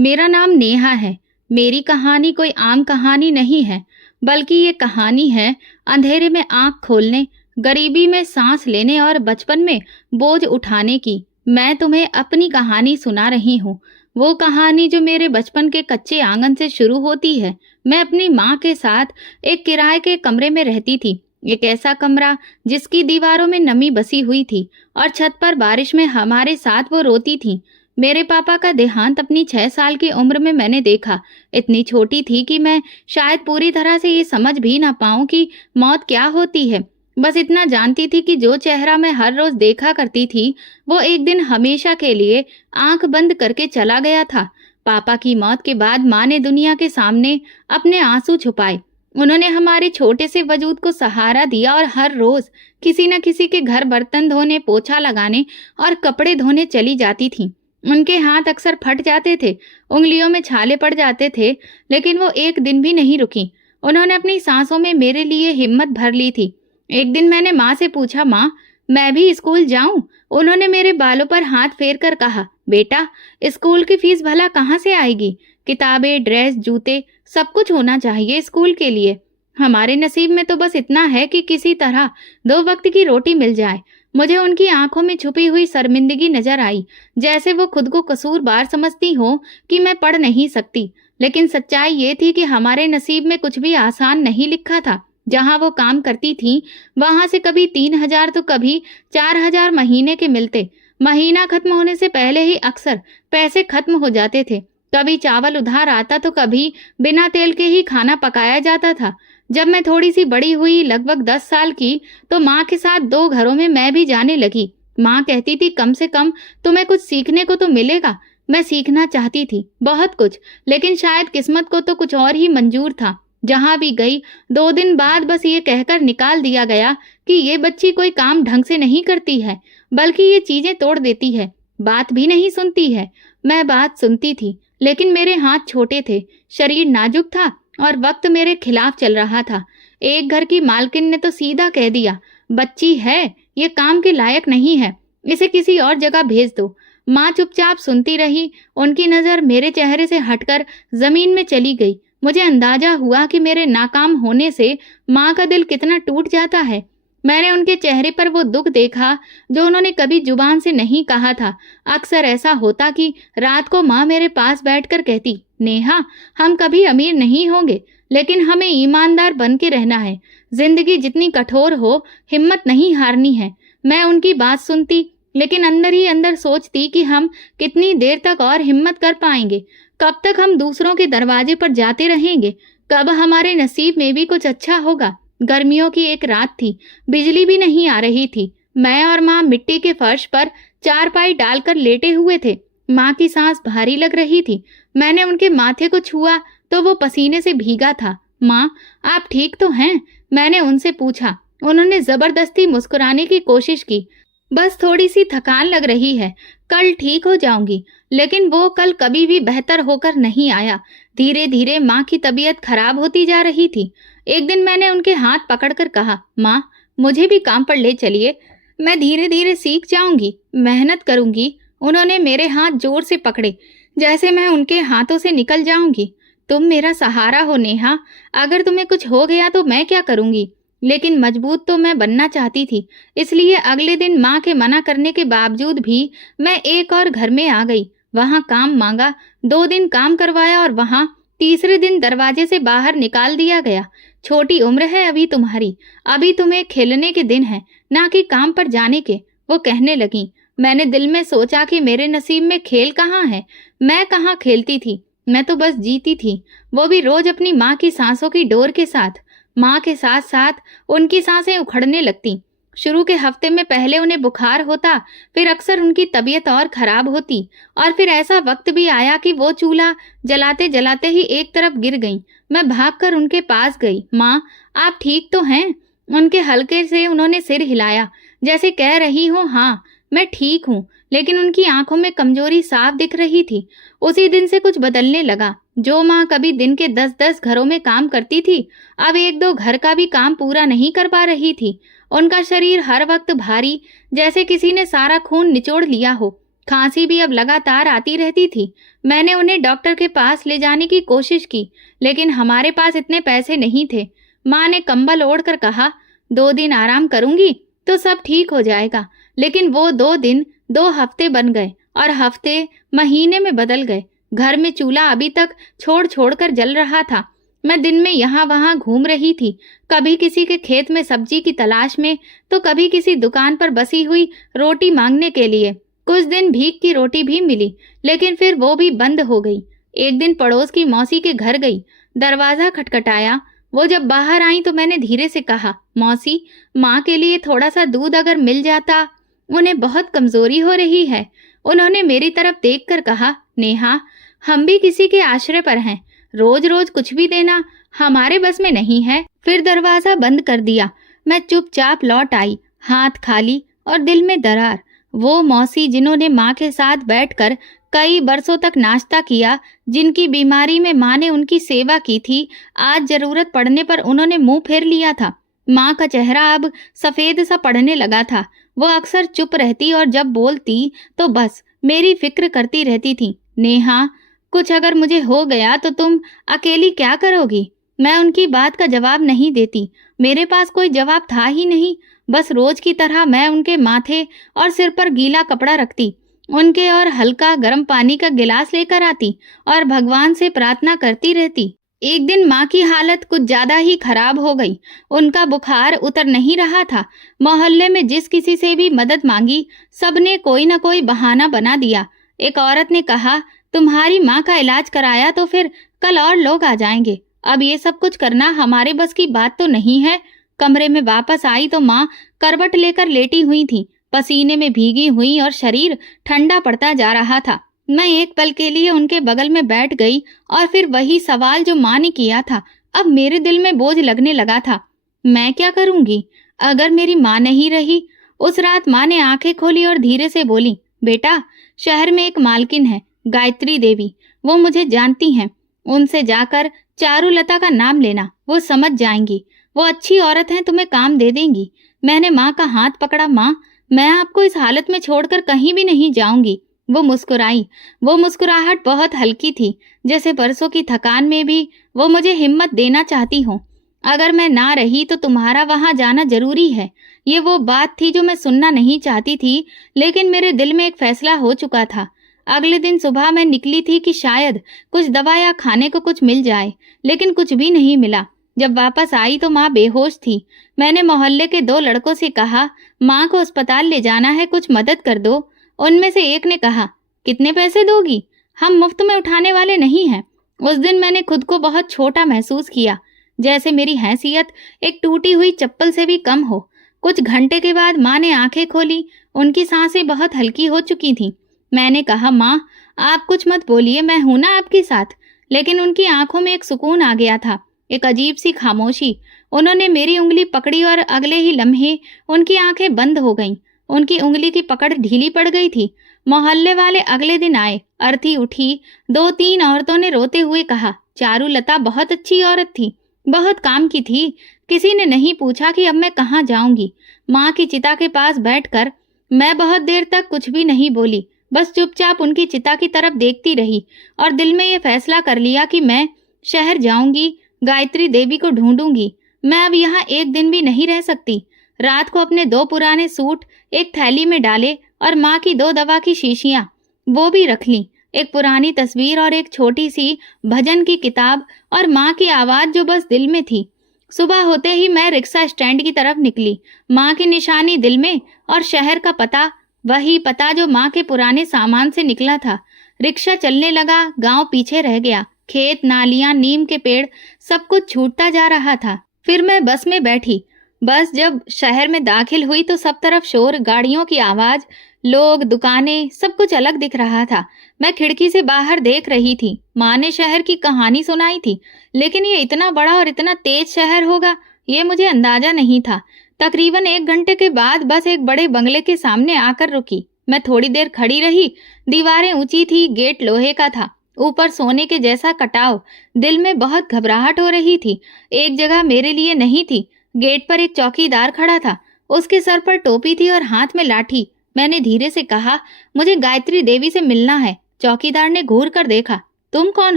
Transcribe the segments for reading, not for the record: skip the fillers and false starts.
मेरा नाम नेहा है। मेरी कहानी कोई आम कहानी नहीं है, बल्कि ये कहानी है अंधेरे में आँख खोलने, गरीबी में सांस लेने और बचपन में बोझ उठाने की। मैं तुम्हें अपनी कहानी सुना रही हूँ। वो कहानी जो मेरे बचपन के कच्चे आंगन से शुरू होती है। मैं अपनी माँ के साथ एक किराए के कमरे में रहती थी। एक ऐसा कमरा जिसकी दीवारों में नमी बसी हुई थी और छत पर बारिश में हमारे साथ वो रोती थी। मेरे पापा का देहांत अपनी 6 साल की उम्र में मैंने देखा। इतनी छोटी थी कि मैं शायद पूरी तरह से ये समझ भी ना पाऊं कि मौत क्या होती है। बस इतना जानती थी कि जो चेहरा मैं हर रोज देखा करती थी, वो एक दिन हमेशा के लिए आंख बंद करके चला गया था। पापा की मौत के बाद माँ ने दुनिया के सामने अपने आंसू छुपाए। उन्होंने हमारे छोटे से वजूद को सहारा दिया और हर रोज किसी न किसी के घर बर्तन धोने, पोछा लगाने और कपड़े धोने चली जाती थी। उनके हाथ अक्सर फट जाते थे, उंगलियों में छाले पड़ जाते थे, लेकिन वो एक दिन भी नहीं रुकी। उन्होंने अपनी सांसों में मेरे लिए हिम्मत भर ली थी। एक दिन मैंने माँ से पूछा, माँ मैं भी स्कूल जाऊं? उन्होंने मेरे बालों पर हाथ फेर कर कहा, बेटा स्कूल की फीस भला कहाँ से आएगी? किताबें, ड्रेस, जूते सब कुछ होना चाहिए स्कूल के लिए। हमारे नसीब में तो बस इतना है कि किसी तरह 2 वक्त की रोटी मिल जाए। मुझे उनकी आंखों में छुपी हुई शर्मिंदगी नजर आई, जैसे वो खुद को कसूरवार समझती हो कि मैं पढ़ नहीं सकती। लेकिन सच्चाई ये थी कि हमारे नसीब में कुछ भी आसान नहीं लिखा था। जहां वो काम करती थी, वहां से कभी 3,000 तो कभी 4,000 महीने के मिलते। महीना खत्म होने से पहले ही अक्सर पैसे खत्म हो जाते थे। कभी चावल उधार आता तो कभी बिना तेल के ही खाना पकाया जाता था। जब मैं थोड़ी सी बड़ी हुई, लगभग 10 साल की, तो माँ के साथ 2 घरों में मैं भी जाने लगी। माँ कहती थी, कम से कम तुम्हें कुछ सीखने को तो मिलेगा। मैं सीखना चाहती थी बहुत कुछ, लेकिन शायद किस्मत को तो कुछ और ही मंजूर था। जहां भी गई 2 दिन बाद बस ये कहकर निकाल दिया गया कि ये बच्ची कोई काम ढंग से नहीं करती है, बल्कि ये चीजें तोड़ देती है, बात भी नहीं सुनती है। मैं बात सुनती थी, लेकिन मेरे हाथ छोटे थे, शरीर नाजुक था और वक्त मेरे खिलाफ चल रहा था। एक घर की मालकिन ने तो सीधा कह दिया, बच्ची है, ये काम के लायक नहीं है, इसे किसी और जगह भेज दो। माँ चुपचाप सुनती रही। उनकी नजर मेरे चेहरे से हटकर जमीन में चली गई। मुझे अंदाजा हुआ कि मेरे नाकाम होने से माँ का दिल कितना टूट जाता है। मैंने उनके चेहरे पर वो दुख देखा जो उन्होंने कभी जुबान से नहीं कहा था। अक्सर ऐसा होता कि रात को माँ मेरे पास बैठकर कहती, नेहा हम कभी अमीर नहीं होंगे, लेकिन हमें ईमानदार बन के रहना है। जिंदगी जितनी कठोर हो, हिम्मत नहीं हारनी है। मैं उनकी बात सुनती, लेकिन अंदर ही अंदर सोचती कि हम कितनी देर तक और हिम्मत कर पाएंगे। कब तक हम दूसरों के दरवाजे पर जाते रहेंगे? कब हमारे नसीब में भी कुछ अच्छा होगा? गर्मियों की एक रात थी, बिजली भी नहीं आ रही थी। मैं और माँ मिट्टी के फर्श पर चारपाई डालकर लेटे हुए थे। माँ की सांस भारी लग रही थी। मैंने उनके माथे को छुआ तो वो पसीने से भीगा था। माँ आप ठीक तो हैं? मैंने उनसे पूछा। उन्होंने जबरदस्ती मुस्कुराने की कोशिश की। बस थोड़ी सी थकान लग रही है, कल ठीक हो जाऊंगी। लेकिन वो कल कभी भी बेहतर होकर नहीं आया। धीरे धीरे माँ की तबीयत खराब होती जा रही थी। एक दिन मैंने उनके हाथ पकड़कर कहा, माँ मुझे भी काम पर ले चलिए, मैं धीरे धीरे सीख जाऊंगी, मेहनत करूंगी। उन्होंने मेरे हाथ जोर से पकड़े, जैसे मैं उनके हाथों से निकल जाऊंगी। तुम मेरा सहारा हो नेहा, अगर तुम्हें कुछ हो गया तो मैं क्या करूंगी? लेकिन मजबूत तो मैं बनना चाहती थी, इसलिए अगले दिन माँ के मना करने के बावजूद भी मैं एक और घर में आ गई। वहां काम मांगा, 2 दिन काम करवाया और वहां तीसरे दिन दरवाजे से बाहर निकाल दिया गया। छोटी उम्र है अभी तुम्हारी, अभी तुम्हें खेलने के दिन है, ना कि काम पर जाने के, वो कहने लगी। मैंने दिल में सोचा कि मेरे नसीब में खेल कहाँ है। मैं कहाँ खेलती थी, मैं तो बस जीती थी, वो भी रोज अपनी माँ की सांसों की डोर के साथ। माँ के साथ साथ उनकी सांसें उखड़ने लगती। शुरू के हफ्ते में पहले उन्हें बुखार होता, फिर अक्सर उनकी तबीयत और खराब होती, और फिर ऐसा वक्त भी आया कि वो चूल्हा जलाते जलाते ही एक तरफ गिर गईं। मैं भागकर उनके पास गई। माँ आप ठीक तो हैं? उनके हल्के से उन्होंने सिर हिलाया, जैसे कह रही हो हाँ मैं ठीक हूँ, लेकिन उनकी आंखों में कमजोरी साफ दिख रही थी। उसी दिन से कुछ बदलने लगा। जो माँ कभी दिन के 10-10 घरों में काम करती थी, अब 1-2 घर का भी काम पूरा नहीं कर पा रही थी। उनका शरीर हर वक्त भारी, जैसे किसी ने सारा खून निचोड़ लिया हो। खांसी भी अब लगातार आती रहती थी। मैंने उन्हें डॉक्टर के पास ले जाने की कोशिश की, लेकिन हमारे पास इतने पैसे नहीं थे। माँ ने कंबल ओढ़कर कहा, 2 दिन आराम करूंगी तो सब ठीक हो जाएगा। लेकिन वो 2 दिन 2 हफ्ते बन गए और हफ्ते महीने में बदल गए। घर में चूल्हा अभी तक छोड़ छोड़ कर जल रहा था। मैं दिन में यहाँ वहाँ घूम रही थी, कभी किसी के खेत में सब्जी की तलाश में, तो कभी किसी दुकान पर बसी हुई रोटी मांगने के लिए। कुछ दिन भीख की रोटी भी मिली, लेकिन फिर वो भी बंद हो गई। एक दिन पड़ोस की मौसी के घर गई, दरवाजा खटखटाया। वो जब बाहर आई तो मैंने धीरे से कहा, मौसी, माँ के लिए थोड़ा सा दूध अगर मिल जाता, उन्हें बहुत कमजोरी हो रही है। उन्होंने मेरी तरफ देखकर कहा, नेहा, हम भी किसी के आश्रय पर हैं, रोज रोज कुछ भी देना हमारे बस में नहीं है। फिर दरवाजा बंद कर दिया। मैं चुपचाप लौट आई, हाथ खाली और दिल में दरार। वो मौसी जिन्होंने माँ के साथ बैठकर कई बरसों तक नाश्ता किया, जिनकी बीमारी में माँ ने उनकी सेवा की थी, आज जरूरत पड़ने पर उन्होंने मुंह फेर लिया था। माँ का चेहरा अब सफेद सा पड़ने लगा था। वो अक्सर चुप रहती और जब बोलती तो बस मेरी फिक्र करती रहती थी। नेहा, कुछ अगर मुझे हो गया तो तुम अकेली क्या करोगी? मैं उनकी बात का जवाब नहीं देती। मेरे पास कोई जवाब था ही नहीं। बस रोज की तरह मैं उनके माथे और सिर पर गीला कपड़ा रखती, उनके और हल्का गर्म पानी का गिलास लेकर आती और भगवान से प्रार्थना करती रहती। एक दिन माँ की हालत कुछ ज्यादा ही खराब हो गई। उनका बुखार उतर नहीं रहा था। मोहल्ले में जिस किसी से भी मदद मांगी, सबने कोई न कोई बहाना बना दिया। एक औरत ने कहा, तुम्हारी माँ का इलाज कराया तो फिर कल और लोग आ जाएंगे। अब ये सब कुछ करना हमारे बस की बात तो नहीं है। कमरे में वापस आई तो माँ करवट लेकर लेटी हुई थी, पसीने में भीगी हुई और शरीर ठंडा पड़ता जा रहा था। मैं एक पल के लिए उनके बगल में बैठ गई और फिर वही सवाल जो माँ ने किया था, अब मेरे दिल में बोझ लगने लगा था। मैं क्या करूंगी अगर मेरी माँ नहीं रही? उस रात माँ ने आंखें खोली और धीरे से बोली, बेटा, शहर में एक मालकिन है, गायत्री देवी, वो मुझे जानती हैं। उनसे जाकर चारुलता का नाम लेना, वो समझ जाएंगी। वो अच्छी औरत हैं, तुम्हें काम दे देंगी। मैंने माँ का हाथ पकड़ा। माँ, मैं आपको इस हालत में छोड़कर कहीं भी नहीं जाऊंगी। वो मुस्कुराई। वो मुस्कुराहट बहुत हल्की थी, जैसे परसों की थकान में भी वो मुझे हिम्मत देना चाहती हो। अगर मैं ना रही तो तुम्हारा वहां जाना जरूरी है। ये वो बात थी जो मैं सुनना नहीं चाहती थी, लेकिन मेरे दिल में एक फैसला हो चुका था। अगले दिन सुबह मैं निकली थी कि शायद कुछ दवा या खाने को कुछ मिल जाए, लेकिन कुछ भी नहीं मिला। जब वापस आई तो माँ बेहोश थी। मैंने मोहल्ले के 2 लड़कों से कहा, माँ को अस्पताल ले जाना है, कुछ मदद कर दो। उनमें से एक ने कहा, कितने पैसे दोगी? हम मुफ्त में उठाने वाले नहीं हैं। उस दिन मैंने खुद को बहुत छोटा महसूस किया, जैसे मेरी हैसियत एक टूटी हुई चप्पल से भी कम हो। कुछ घंटे के बाद माँ ने आंखें खोली। उनकी सांसें बहुत हल्की हो चुकी थीं। मैंने कहा, माँ, आप कुछ मत बोलिए, मैं हूं ना आपके साथ। लेकिन उनकी आंखों में एक सुकून आ गया था, एक अजीब सी खामोशी। उन्होंने मेरी उंगली पकड़ी और अगले ही लम्हे उनकी आंखें बंद हो गईं। उनकी उंगली की पकड़ ढीली पड़ गई थी। मोहल्ले वाले अगले दिन आए। अर्थी उठी। 2-3 औरतों ने रोते हुए कहा, चारुलता बहुत अच्छी औरत थी, बहुत काम की थी। किसी ने नहीं पूछा कि अब मैं कहाँ जाऊंगी। माँ की चिता के पास बैठकर मैं बहुत देर तक कुछ भी नहीं बोली, बस चुपचाप उनकी चिता की तरफ देखती रही और दिल में ये फैसला कर लिया कि मैं शहर जाऊंगी, गायत्री देवी को ढूंढूंगी। मैं अब यहाँ एक दिन भी नहीं रह सकती। रात को अपने 2 पुराने सूट एक थैली में डाले और माँ की 2 दवा की शीशियां वो भी रख ली, एक पुरानी तस्वीर और एक छोटी सी भजन की किताब और माँ की आवाज जो बस दिल में थी। सुबह होते ही मैं रिक्शा स्टैंड की तरफ निकली। माँ की निशानी दिल में और शहर का पता, वही पता जो माँ के पुराने सामान से निकला था। रिक्शा चलने लगा, गांव पीछे रह गया। खेत, नालियां, नीम के पेड़, सब कुछ छूटता जा रहा था। फिर मैं बस में बैठी। बस जब शहर में दाखिल हुई तो सब तरफ शोर, गाड़ियों की आवाज, लोग, दुकानें, सब कुछ अलग दिख रहा था। मैं खिड़की से बाहर देख रही थी। माँ ने शहर की कहानी सुनाई थी, लेकिन ये इतना बड़ा और इतना तेज शहर होगा, ये मुझे अंदाजा नहीं था। तकरीबन 1 घंटे के बाद बस एक बड़े बंगले के सामने आकर रुकी। मैं थोड़ी देर खड़ी रही। दीवारें ऊंची थी, गेट लोहे का था, ऊपर सोने के जैसा कटाव। दिल में बहुत घबराहट हो रही थी। एक जगह मेरे लिए नहीं थी। गेट पर एक चौकीदार खड़ा था, उसके सर पर टोपी थी और हाथ में लाठी। मैंने धीरे से कहा, मुझे गायत्री देवी से मिलना है। चौकीदार ने घूर कर देखा। तुम कौन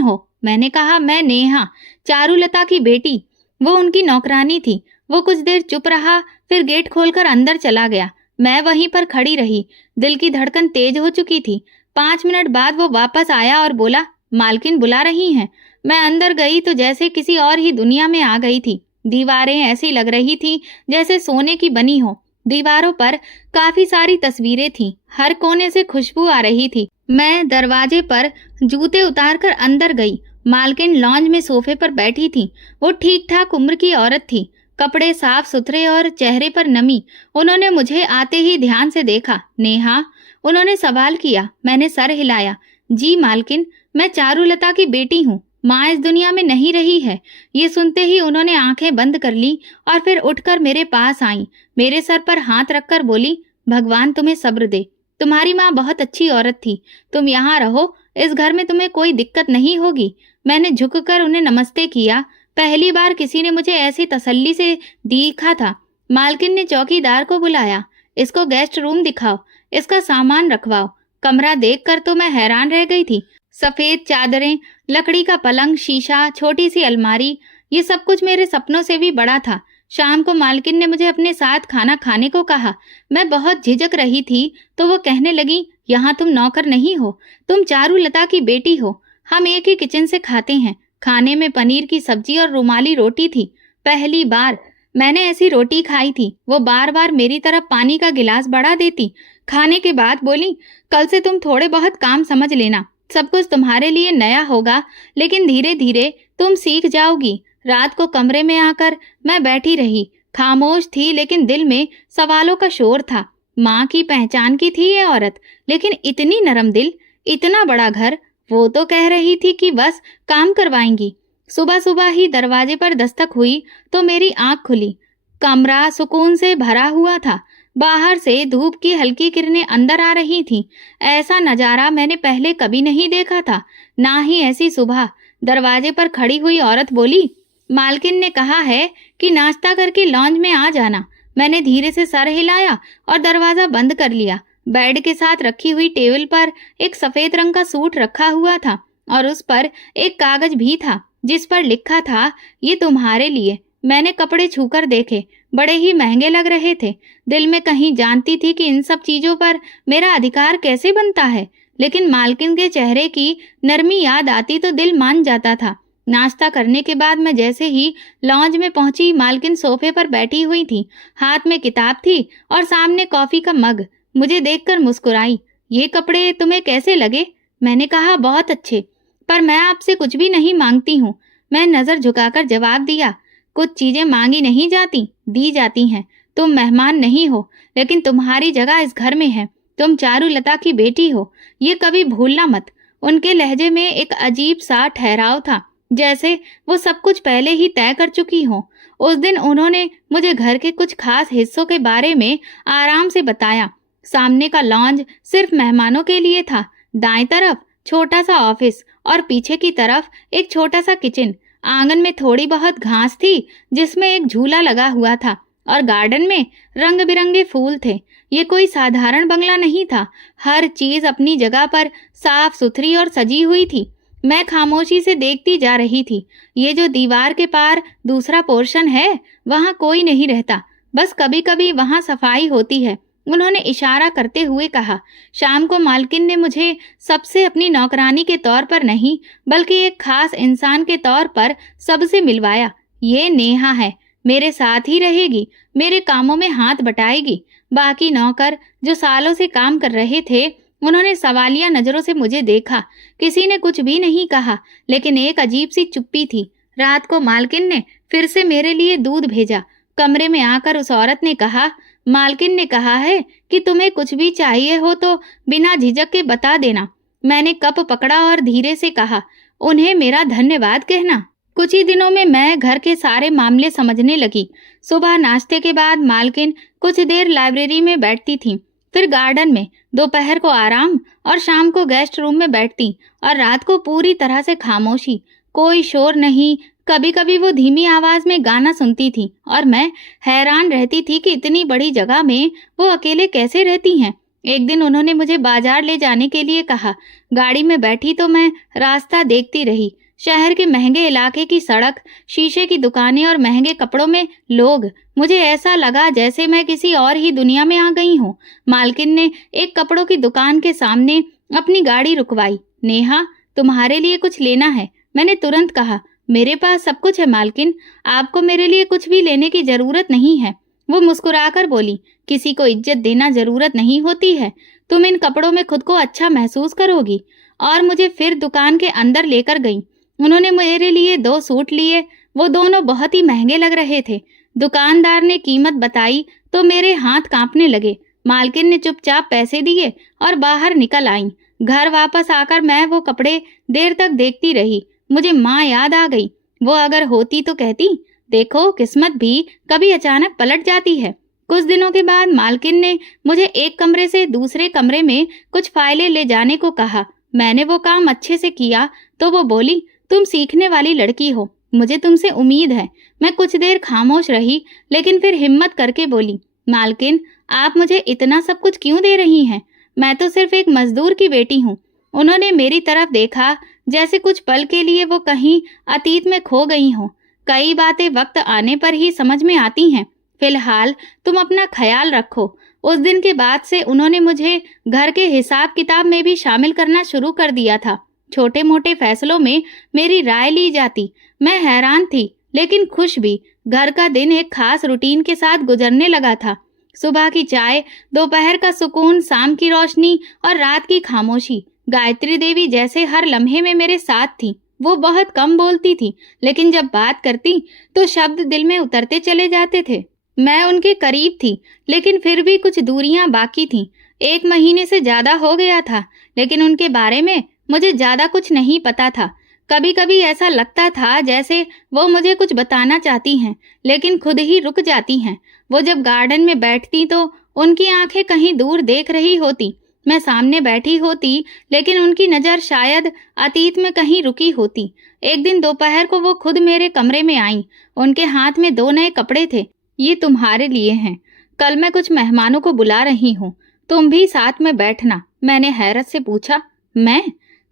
हो? मैंने कहा, मैं नेहा, चारुलता की बेटी। वो उनकी नौकरानी थी। वो कुछ देर चुप रहा, फिर गेट खोलकर अंदर चला गया। मैं वहीं पर खड़ी रही। दिल की धड़कन तेज हो चुकी थी। 5 मिनट बाद वो वापस आया और बोला, मालकिन बुला रही हैं। मैं अंदर गई तो जैसे किसी और ही दुनिया में आ गई थी। दीवारें ऐसी लग रही थी जैसे सोने की बनी हो। दीवारों पर काफी सारी तस्वीरें थीं। हर कोने से खुशबू आ रही थी। मैं दरवाजे पर जूते उतारकर अंदर गई। मालकिन लॉन्ज में सोफे पर बैठी थी। वो ठीक ठाक उम्र की औरत थी, कपड़े साफ सुथरे और चेहरे पर नमी। उन्होंने मुझे आते ही ध्यान से देखा। नेहा, उन्होंने सवाल किया। मैंने सर हिलाया। जी मालकिन, मैं चारुलता की बेटी हूँ। माँ इस दुनिया में नहीं रही है। ये सुनते ही उन्होंने आंखें बंद कर ली और फिर उठकर मेरे पास आईं। मेरे सर पर हाथ रखकर बोली, भगवान तुम्हें सब्र दे। तुम्हारी माँ बहुत अच्छी औरत थी। तुम यहाँ रहो, इस घर में तुम्हें कोई दिक्कत नहीं होगी। मैंने झुककर उन्हें नमस्ते किया। पहली बार किसी ने मुझे ऐसी तसल्ली से देखा था। मालकिन ने चौकीदार को बुलाया। इसको गेस्ट रूम दिखाओ, इसका सामान रखवाओ। कमरा देखकर तो मैं हैरान रह गई थी। सफेद चादरें, लकड़ी का पलंग, शीशा, छोटी सी अलमारी, ये सब कुछ मेरे सपनों से भी बड़ा था। शाम को मालकिन ने मुझे अपने साथ खाना खाने को कहा। मैं बहुत झिझक रही थी तो वो कहने लगी, यहाँ तुम नौकर नहीं हो, तुम चारुलता की बेटी हो। हम एक ही किचन से खाते हैं। खाने में पनीर की सब्जी और रुमाली रोटी थी। पहली बार मैंने ऐसी रोटी खाई थी। वो बार बार मेरी तरफ पानी का गिलास बढ़ा देती। खाने के बाद बोली, कल से तुम थोड़े बहुत काम समझ लेना। सब कुछ तुम्हारे लिए नया होगा, लेकिन धीरे धीरे तुम सीख जाओगी। रात को कमरे में आकर मैं बैठी रही। खामोश थी, लेकिन दिल में सवालों का शोर था। माँ की पहचान की थी ये औरत, लेकिन इतनी नरम दिल, इतना बड़ा घर। वो तो कह रही थी कि बस काम करवाएंगी। सुबह सुबह ही दरवाजे पर दस्तक हुई तो मेरी आंख खुली। कमरा सुकून से भरा हुआ था। बाहर से धूप की हल्की किरणें अंदर आ रही थीं। ऐसा नजारा मैंने पहले कभी नहीं देखा था, ना ही ऐसी सुबह। दरवाजे पर खड़ी हुई औरत बोली, मालकिन ने कहा है कि नाश्ता करके लॉन्ज में आ जाना। मैंने धीरे से सर हिलाया और दरवाजा बंद कर लिया। बेड के साथ रखी हुई टेबल पर एक सफेद रंग का सूट रखा हुआ था और उस पर एक कागज भी था जिस पर लिखा था, ये तुम्हारे लिए। मैंने कपड़े छूकर देखे, बड़े ही महंगे लग रहे थे। दिल में कहीं जानती थी कि इन सब चीजों पर मेरा अधिकार कैसे बनता है, लेकिन मालकिन के चेहरे की नरमी याद आती तो दिल मान जाता था। नाश्ता करने के बाद मैं जैसे ही लॉन्ज में पहुंची, मालकिन सोफे पर बैठी हुई थी। हाथ में किताब थी और सामने कॉफी का मग। मुझे देखकर मुस्कुराई। ये कपड़े तुम्हें कैसे लगे? मैंने कहा, बहुत अच्छे, पर मैं आपसे कुछ भी नहीं मांगती हूँ। मैं नजर झुकाकर जवाब दिया, कुछ चीजें मांगी नहीं जाती, दी जाती हैं। तुम मेहमान नहीं हो, लेकिन तुम्हारी जगह इस घर में है। तुम चारुलता की बेटी हो, ये कभी भूलना मत। उनके लहजे में एक अजीब सा ठहराव था, जैसे वो सब कुछ पहले ही तय कर चुकी हो। उस दिन उन्होंने मुझे घर के कुछ खास हिस्सों के बारे में आराम से बताया। सामने का लॉन्ज सिर्फ मेहमानों के लिए था। दाएं तरफ छोटा सा ऑफिस और पीछे की तरफ एक छोटा सा किचन। आंगन में थोड़ी बहुत घास थी जिसमें एक झूला लगा हुआ था और गार्डन में रंग बिरंगे फूल थे। ये कोई साधारण बंगला नहीं था। हर चीज अपनी जगह पर साफ सुथरी और सजी हुई थी। मैं खामोशी से देखती जा रही थी। ये जो दीवार के पार दूसरा पोर्शन है, वहाँ कोई नहीं रहता, बस कभी कभी वहाँ सफाई होती है। उन्होंने इशारा करते हुए कहा। शाम को मालकिन ने मुझे सबसे अपनी नौकरानी के तौर पर नहीं, बल्कि एक खास इंसान के तौर पर सबसे मिलवाया। ये नेहा है, मेरे साथ ही रहेगी, मेरे कामों में हाथ बटाएगी। बाकी नौकर जो सालों से काम कर रहे थे, उन्होंने सवालिया नजरों से मुझे देखा। किसी ने कुछ भी नहीं कहा, लेकिन एक अजीब सी चुप्पी थी। रात को मालकिन ने फिर से मेरे लिए दूध भेजा। कमरे में आकर उस औरत ने कहा, मालकिन ने कहा है कि तुम्हें कुछ भी चाहिए हो तो बिना झिझक के बता देना। मैंने कप पकड़ा और धीरे से कहा, उन्हें मेरा धन्यवाद कहना। कुछ ही दिनों में मैं घर के सारे मामले समझने लगी। सुबह नाश्ते के बाद मालकिन कुछ देर लाइब्रेरी में बैठती थी, फिर गार्डन में, दोपहर को आराम और शाम को गेस्ट रूम में बैठती, और रात को पूरी तरह से खामोशी, कोई शोर नहीं। कभी कभी वो धीमी आवाज में गाना सुनती थी और मैं हैरान रहती थी कि इतनी बड़ी जगह में वो अकेले कैसे रहती हैं। एक दिन उन्होंने मुझे बाजार ले जाने के लिए कहा। गाड़ी में बैठी तो मैं रास्ता देखती रही। शहर के महंगे इलाके की सड़क, शीशे की दुकानें और महंगे कपड़ों में लोग। मुझे ऐसा लगा जैसे मैं किसी और ही दुनिया में आ गई हूँ। मालकिन ने एक कपड़ों की दुकान के सामने अपनी गाड़ी रुकवाई। नेहा, तुम्हारे लिए कुछ लेना है? मैंने तुरंत कहा, मेरे पास सब कुछ है मालकिन, आपको मेरे लिए कुछ भी लेने की जरूरत नहीं है। वो मुस्कुराकर बोली, किसी को इज्जत देना जरूरत नहीं होती है। तुम इन कपड़ों में खुद को अच्छा महसूस करोगी। और मुझे फिर दुकान के अंदर लेकर गई। उन्होंने मेरे लिए 2 सूट लिए। वो दोनों बहुत ही महंगे लग रहे थे। दुकानदार ने कीमत बताई तो मेरे हाथ कांपने लगे। मालकिन ने चुपचाप पैसे दिए और बाहर निकल आईं। घर वापस आकर मैं वो कपड़े देर तक देखती रही। मुझे माँ याद आ गई। वो अगर होती तो कहती, देखो किस्मत भी कभी अचानक पलट जाती है। कुछ दिनों के बाद मालकिन ने मुझे एक कमरे से दूसरे कमरे में कुछ फाइलें ले जाने को कहा। मैंने वो काम अच्छे से किया तो वो बोली, तुम सीखने वाली लड़की हो, मुझे तुमसे उम्मीद है। मैं कुछ देर खामोश रही, लेकिन फिर हिम्मत करके बोली, मालकिन आप मुझे इतना सब कुछ क्यों दे रही हैं? मैं तो सिर्फ एक मजदूर की बेटी हूँ। उन्होंने मेरी तरफ देखा जैसे कुछ पल के लिए वो कहीं अतीत में खो गई हों। कई बातें वक्त आने पर ही समझ में आती हैं। फिलहाल तुम अपना ख्याल रखो। उस दिन के बाद से उन्होंने मुझे घर के हिसाब किताब में भी शामिल करना शुरू कर दिया था। छोटे मोटे फैसलों में मेरी राय ली जाती। मैं हैरान थी लेकिन खुश भी। घर का दिन एक खास रूटीन के साथ गुजरने लगा था। सुबह की चाय, दोपहर का सुकून, शाम की रोशनी और रात की खामोशी। गायत्री देवी जैसे हर लम्हे में मेरे साथ थी। वो बहुत कम बोलती थी, लेकिन जब बात करती तो शब्द दिल में उतरते चले जाते थे। मैं उनके करीब थी, लेकिन फिर भी कुछ दूरियां बाकी थीं। 1 महीने से ज्यादा हो गया था, लेकिन उनके बारे में मुझे ज्यादा कुछ नहीं पता था। कभी कभी ऐसा लगता था जैसे वो मुझे कुछ बताना चाहती हैं, लेकिन खुद ही रुक जाती हैं। वो जब गार्डन में बैठती तो उनकी आंखें कहीं दूर देख रही होती। मैं सामने बैठी होती, लेकिन उनकी नजर शायद अतीत में कहीं रुकी होती। एक दिन दोपहर को वो खुद मेरे कमरे में आईं। उनके हाथ में 2 नए कपड़े थे। ये तुम्हारे लिए हैं। कल मैं कुछ मेहमानों को बुला रही हूँ, तुम भी साथ में बैठना। मैंने हैरत से पूछा, मैं?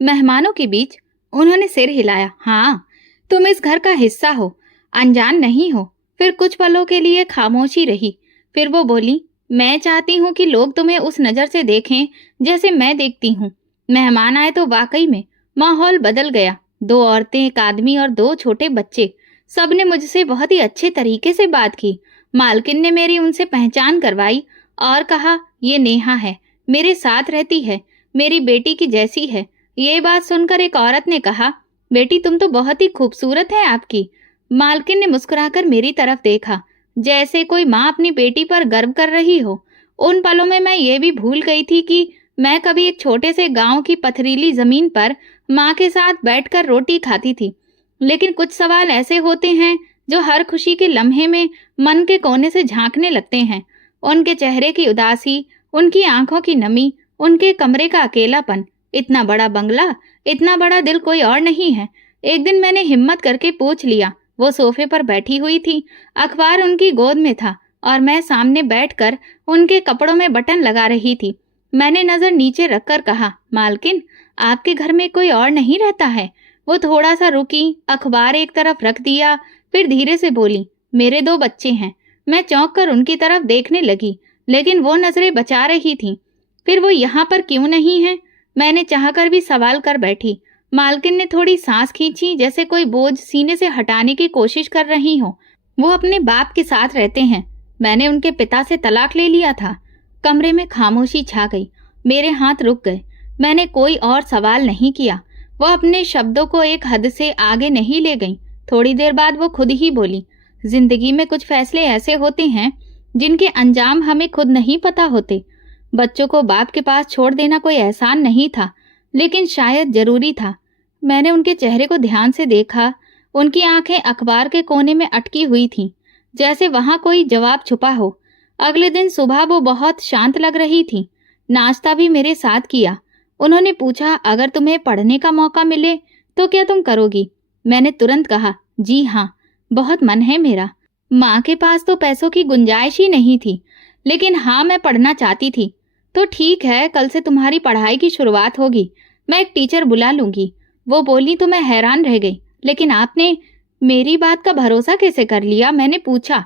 मेहमानों के बीच? उन्होंने सिर हिलाया। हाँ, तुम इस घर का हिस्सा हो, अनजान नहीं हो। फिर कुछ पलों के लिए खामोशी रही। फिर वो बोली, मैं चाहती हूँ कि लोग तुम्हें उस नज़र से देखें जैसे मैं देखती हूँ। मेहमान आए तो वाकई में माहौल बदल गया। 2 औरतें, एक आदमी और 2 छोटे बच्चे। सब ने मुझसे बहुत ही अच्छे तरीके से बात की। मालकिन ने मेरी उनसे पहचान करवाई और कहा, ये नेहा है, मेरे साथ रहती है, मेरी बेटी की जैसी है। ये बात सुनकर एक औरत ने कहा, बेटी तुम तो बहुत ही खूबसूरत है आपकी। मालकिन ने मुस्कुराकर मेरी तरफ देखा, जैसे कोई माँ अपनी बेटी पर गर्व कर रही हो। उन पलों में मैं ये भी भूल गई थी कि मैं कभी एक छोटे से गांव की पथरीली जमीन पर माँ के साथ बैठकर रोटी खाती थी। लेकिन कुछ सवाल ऐसे होते हैं जो हर खुशी के लम्हे में मन के कोने से झांकने लगते हैं। उनके चेहरे की उदासी, उनकी आंखों की नमी, उनके कमरे का अकेलापन। इतना बड़ा बंगला, इतना बड़ा दिल कोई और नहीं है। एक दिन मैंने हिम्मत करके पूछ लिया। वो सोफे पर बैठी हुई थी, अखबार उनकी गोद में था और मैं सामने बैठकर उनके कपड़ों में बटन लगा रही थी। मैंने नजर नीचे रखकर कहा, मालकिन आपके घर में कोई और नहीं रहता है? वो थोड़ा सा रुकी, अखबार एक तरफ रख दिया, फिर धीरे से बोली, मेरे 2 बच्चे हैं। मैं चौंक कर उनकी तरफ देखने लगी, लेकिन वो नजरें बचा रही थी। फिर वो यहाँ पर क्यों नहीं है? मैंने चाहकर भी सवाल कर बैठी। मालकिन ने थोड़ी सांस खींची, जैसे कोई बोझ सीने से हटाने की कोशिश कर रही हो। वो अपने बाप के साथ रहते हैं। मैंने उनके पिता से तलाक ले लिया था। कमरे में खामोशी छा गई। मेरे हाथ रुक गए। मैंने कोई और सवाल नहीं किया। वो अपने शब्दों को एक हद से आगे नहीं ले गई। थोड़ी देर बाद वो खुद ही बोली, जिंदगी में कुछ फैसले ऐसे होते हैं जिनके अंजाम हमें खुद नहीं पता होते। बच्चों को बाप के पास छोड़ देना कोई एहसान नहीं था, लेकिन शायद जरूरी था। मैंने उनके चेहरे को ध्यान से देखा। उनकी आंखें अखबार के कोने में अटकी हुई थीं, जैसे वहां कोई जवाब छुपा हो। अगले दिन सुबह वो बहुत शांत लग रही थी। नाश्ता भी मेरे साथ किया। उन्होंने पूछा, अगर तुम्हें पढ़ने का मौका मिले तो क्या तुम करोगी? मैंने तुरंत कहा, जी हाँ, बहुत मन है मेरा। माँ के पास तो पैसों की गुंजाइश ही नहीं थी, लेकिन हाँ, मैं पढ़ना चाहती थी। तो ठीक है, कल से तुम्हारी पढ़ाई की शुरुआत होगी। मैं एक टीचर बुला लूंगी। वो बोली तो मैं हैरान रह गई। लेकिन आपने मेरी बात का भरोसा कैसे कर लिया? मैंने पूछा।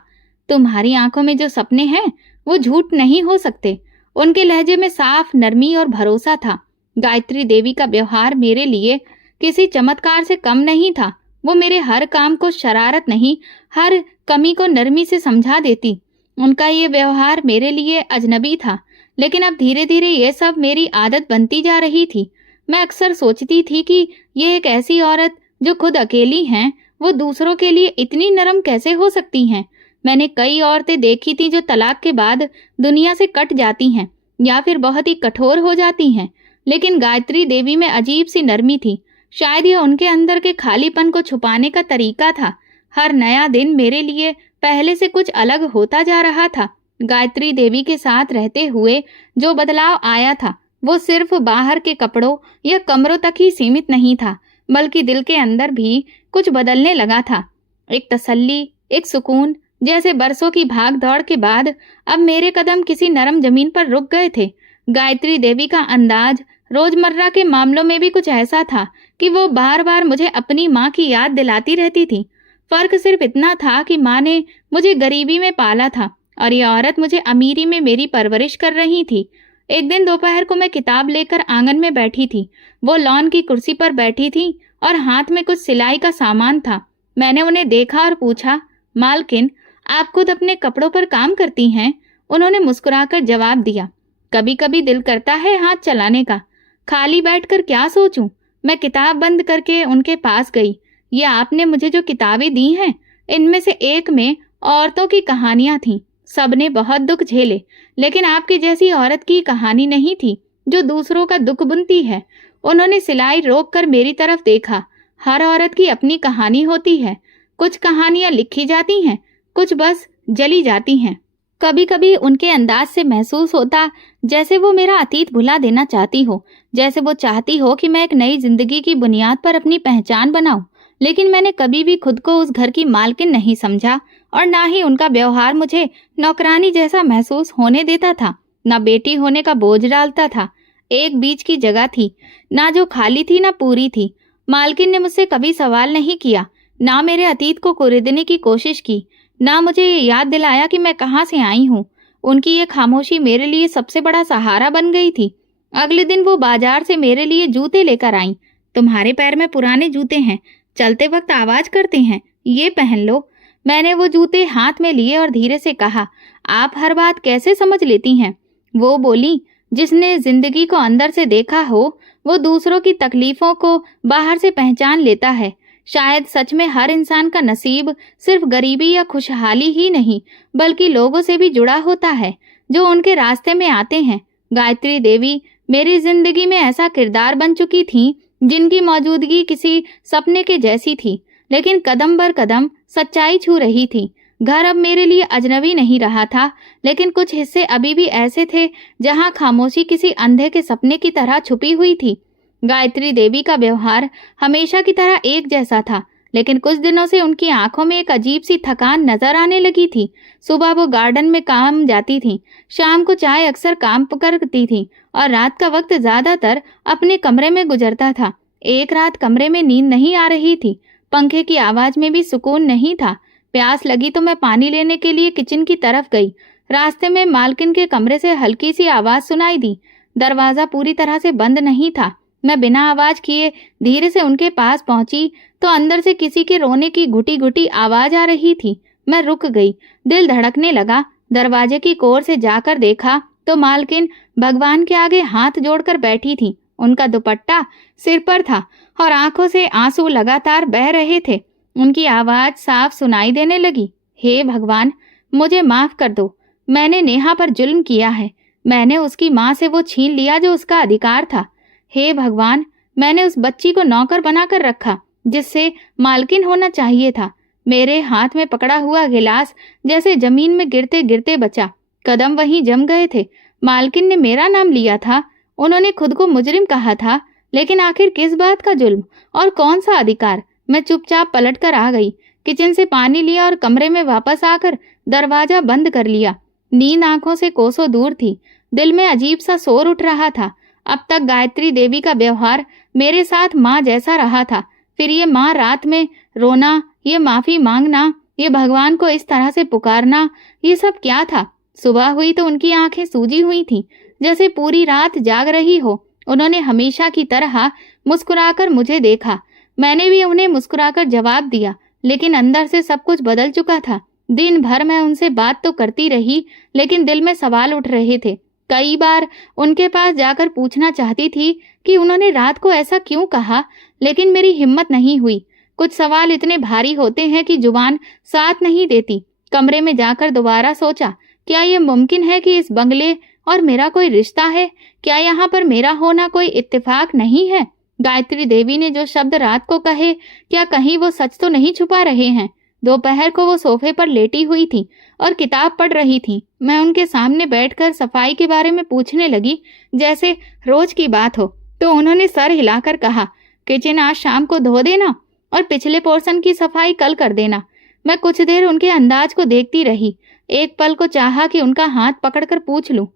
तुम्हारी आंखों में जो सपने हैं वो झूठ नहीं हो सकते। उनके लहजे में साफ नरमी और भरोसा था। गायत्री देवी का व्यवहार मेरे लिए किसी चमत्कार से कम नहीं था। वो मेरे हर काम को शरारत नहीं, हर कमी को नरमी से समझा देती। उनका ये व्यवहार मेरे लिए अजनबी था, लेकिन अब धीरे धीरे ये सब मेरी आदत बनती जा रही थी। मैं अक्सर सोचती थी कि ये एक ऐसी औरत जो खुद अकेली हैं, वो दूसरों के लिए इतनी नरम कैसे हो सकती हैं। मैंने कई औरतें देखी थी जो तलाक के बाद दुनिया से कट जाती हैं या फिर बहुत ही कठोर हो जाती हैं, लेकिन गायत्री देवी में अजीब सी नरमी थी। शायद ये उनके अंदर के खालीपन को छुपाने का तरीका था। हर नया दिन मेरे लिए पहले से कुछ अलग होता जा रहा था। गायत्री देवी के साथ रहते हुए जो बदलाव आया था वो सिर्फ बाहर के कपड़ों या कमरों तक ही सीमित नहीं था, बल्कि दिल के अंदर भी कुछ बदलने लगा था। एक तसल्ली, एक सुकून, जैसे बरसों की भाग दौड़ के बाद अब मेरे कदम किसी नरम जमीन पर रुक गए थे। गायत्री देवी का अंदाज रोजमर्रा के मामलों में भी कुछ ऐसा था कि वो बार बार मुझे अपनी माँ की याद दिलाती रहती थी। फर्क सिर्फ इतना था कि माँ ने मुझे गरीबी में पाला था और ये औरत मुझे अमीरी में मेरी परवरिश कर रही थी। एक दिन दोपहर को मैं किताब लेकर आंगन में बैठी थी। वो लॉन की कुर्सी पर बैठी थी और हाथ में कुछ सिलाई का सामान था। मैंने उन्हें देखा और पूछा, मालकिन, आप खुद अपने कपड़ों पर काम करती हैं? उन्होंने मुस्कुराकर जवाब दिया, कभी कभी दिल करता है हाथ चलाने का। खाली बैठकर क्या सोचूं? मैं किताब बंद करके उनके पास गई। ये आपने मुझे जो किताबें दी हैं, इनमें से एक में औरतों की कहानियां थीं। सबने बहुत दुख झेले, लेकिन आपकी जैसी औरत की कहानी नहीं थी जो दूसरों का दुख बुनती है। उन्होंने सिलाई रोक कर मेरी तरफ देखा। हर औरत की अपनी कहानी होती है। कुछ कहानियां लिखी जाती हैं, कुछ बस जली जाती हैं। कभी कभी उनके अंदाज से महसूस होता जैसे वो मेरा अतीत भुला देना चाहती हो, जैसे वो चाहती हो कि मैं एक नई जिंदगी की बुनियाद पर अपनी पहचान बनाऊं। लेकिन मैंने कभी भी खुद को उस घर की मालकिन नहीं समझा और ना ही उनका व्यवहार मुझे नौकरानी जैसा महसूस होने देता था। ना बेटी होने का बोझ डालता था। एक बीच की जगह थी, ना जो खाली थी ना पूरी थी। मालकिन ने मुझसे कभी सवाल नहीं किया, ना मेरे अतीत को कुरेदने की कोशिश की, ना मुझे ये याद दिलाया कि मैं कहाँ से आई हूँ। उनकी ये खामोशी मेरे लिए सबसे बड़ा सहारा बन गई थी। अगले दिन वो बाजार से मेरे लिए जूते लेकर आईं। तुम्हारे पैर में पुराने जूते हैं, चलते वक्त आवाज करते हैं, ये पहन लो। मैंने वो जूते हाथ में लिए और धीरे से कहा, आप हर बात कैसे समझ लेती हैं? वो बोली, जिसने जिंदगी को अंदर से देखा हो वो दूसरों की तकलीफों को बाहर से पहचान लेता है। शायद सच में हर इंसान का नसीब सिर्फ गरीबी या खुशहाली ही नहीं, बल्कि लोगों से भी जुड़ा होता है जो उनके रास्ते में आते हैं। गायत्री देवी मेरी जिंदगी में ऐसा किरदार बन चुकी थी जिनकी मौजूदगी किसी सपने के जैसी थी, लेकिन कदम बर कदम सच्चाई छू रही थी। घर अब मेरे लिए अजनबी नहीं रहा था, लेकिन कुछ हिस्से अभी भी ऐसे थे जहां खामोशी किसी अंधे के सपने की तरह छुपी हुई थी। गायत्री देवी का व्यवहार हमेशा की तरह एक जैसा था, लेकिन कुछ दिनों से उनकी आंखों में एक अजीब सी थकान नजर आने लगी थी। सुबह वो गार्डन में काम जाती थी, शाम को चाय अक्सर काम करती थी और रात का वक्त ज्यादातर अपने कमरे में गुजरता था। एक रात कमरे में नींद नहीं आ रही थी, पंखे की आवाज में भी सुकून नहीं था। प्यास लगी तो मैं पानी लेने के लिए किचन की तरफ गई। रास्ते में मालकिन के कमरे से हल्की सी आवाज सुनाई दी। दरवाजा पूरी तरह से बंद नहीं था। मैं बिना आवाज किए धीरे से उनके पास पहुंची तो अंदर से किसी के रोने की घुटी घुटी आवाज आ रही थी। मैं रुक गई, दिल धड़कने लगा। दरवाजे की कोर से जाकर देखा तो मालकिन भगवान के आगे हाथ जोड़कर बैठी थी। उनका दुपट्टा सिर पर था और आंखों से आंसू लगातार बह रहे थे। उनकी आवाज साफ सुनाई देने लगी, हे भगवान, मुझे माफ कर दो। मैंने नेहा पर जुल्म किया है। मैंने उसकी माँ से वो छीन लिया जो उसका अधिकार था। हे भगवान, मैंने उस बच्ची को नौकर बनाकर रखा जिससे मालकिन होना चाहिए था। मेरे हाथ में पकड़ा हुआ गिलास जैसे जमीन में गिरते गिरते बचा। कदम वहीं जम गए थे। मालकिन ने मेरा नाम लिया था, उन्होंने खुद को मुजरिम कहा था, लेकिन आखिर किस बात का जुल्म और कौन सा अधिकार? मैं चुपचाप पलट कर आ गई, किचन से पानी लिया और कमरे में वापस आकर दरवाजा बंद कर लिया। नींद आंखों से कोसों दूर थी। दिल में अजीब सा शोर उठ रहा था। अब तक गायत्री देवी का व्यवहार मेरे साथ माँ जैसा रहा था, फिर ये माँ रात में रोना, ये माफी मांगना, ये भगवान को इस तरह से पुकारना, ये सब क्या था? सुबह हुई तो उनकी आंखें सूजी हुई थीं, जैसे पूरी रात जाग रही हो। उन्होंने हमेशा की तरह मुस्कुराकर मुझे देखा। मैंने भी उन्हें मुस्कुराकर जवाब दिया, लेकिन अंदर से सब कुछ बदल चुका था। दिन भर मैं उनसे बात तो करती रही, लेकिन दिल में सवाल उठ रहे थे। कई बार उनके पास जाकर पूछना चाहती थी कि उन्होंने रात को ऐसा क्यों कहा, लेकिन मेरी हिम्मत नहीं हुई। कुछ सवाल इतने भारी होते हैं कि जुबान साथ नहीं देती। कमरे में जाकर दोबारा सोचा, क्या ये मुमकिन है कि इस बंगले और मेरा कोई रिश्ता है? क्या यहाँ पर मेरा होना कोई इत्तेफाक नहीं है? गायत्री देवी ने जो शब्द रात को कहे, क्या कहीं वो सच तो नहीं छुपा रहे हैं? दोपहर को वो सोफे पर लेटी हुई थी और किताब पढ़ रही थी। मैं उनके सामने बैठकर सफाई के बारे में पूछने लगी, जैसे रोज की बात हो, तो उन्होंने सर हिलाकर कहा, किचन आज शाम को धो देना और पिछले पोर्शन की सफाई कल कर देना। मैं कुछ देर उनके अंदाज को देखती रही। एक पल को चाहा कि उनका हाथ पकड़कर पूछ लूं,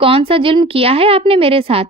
कौन सा जुल्म किया है आपने मेरे साथ?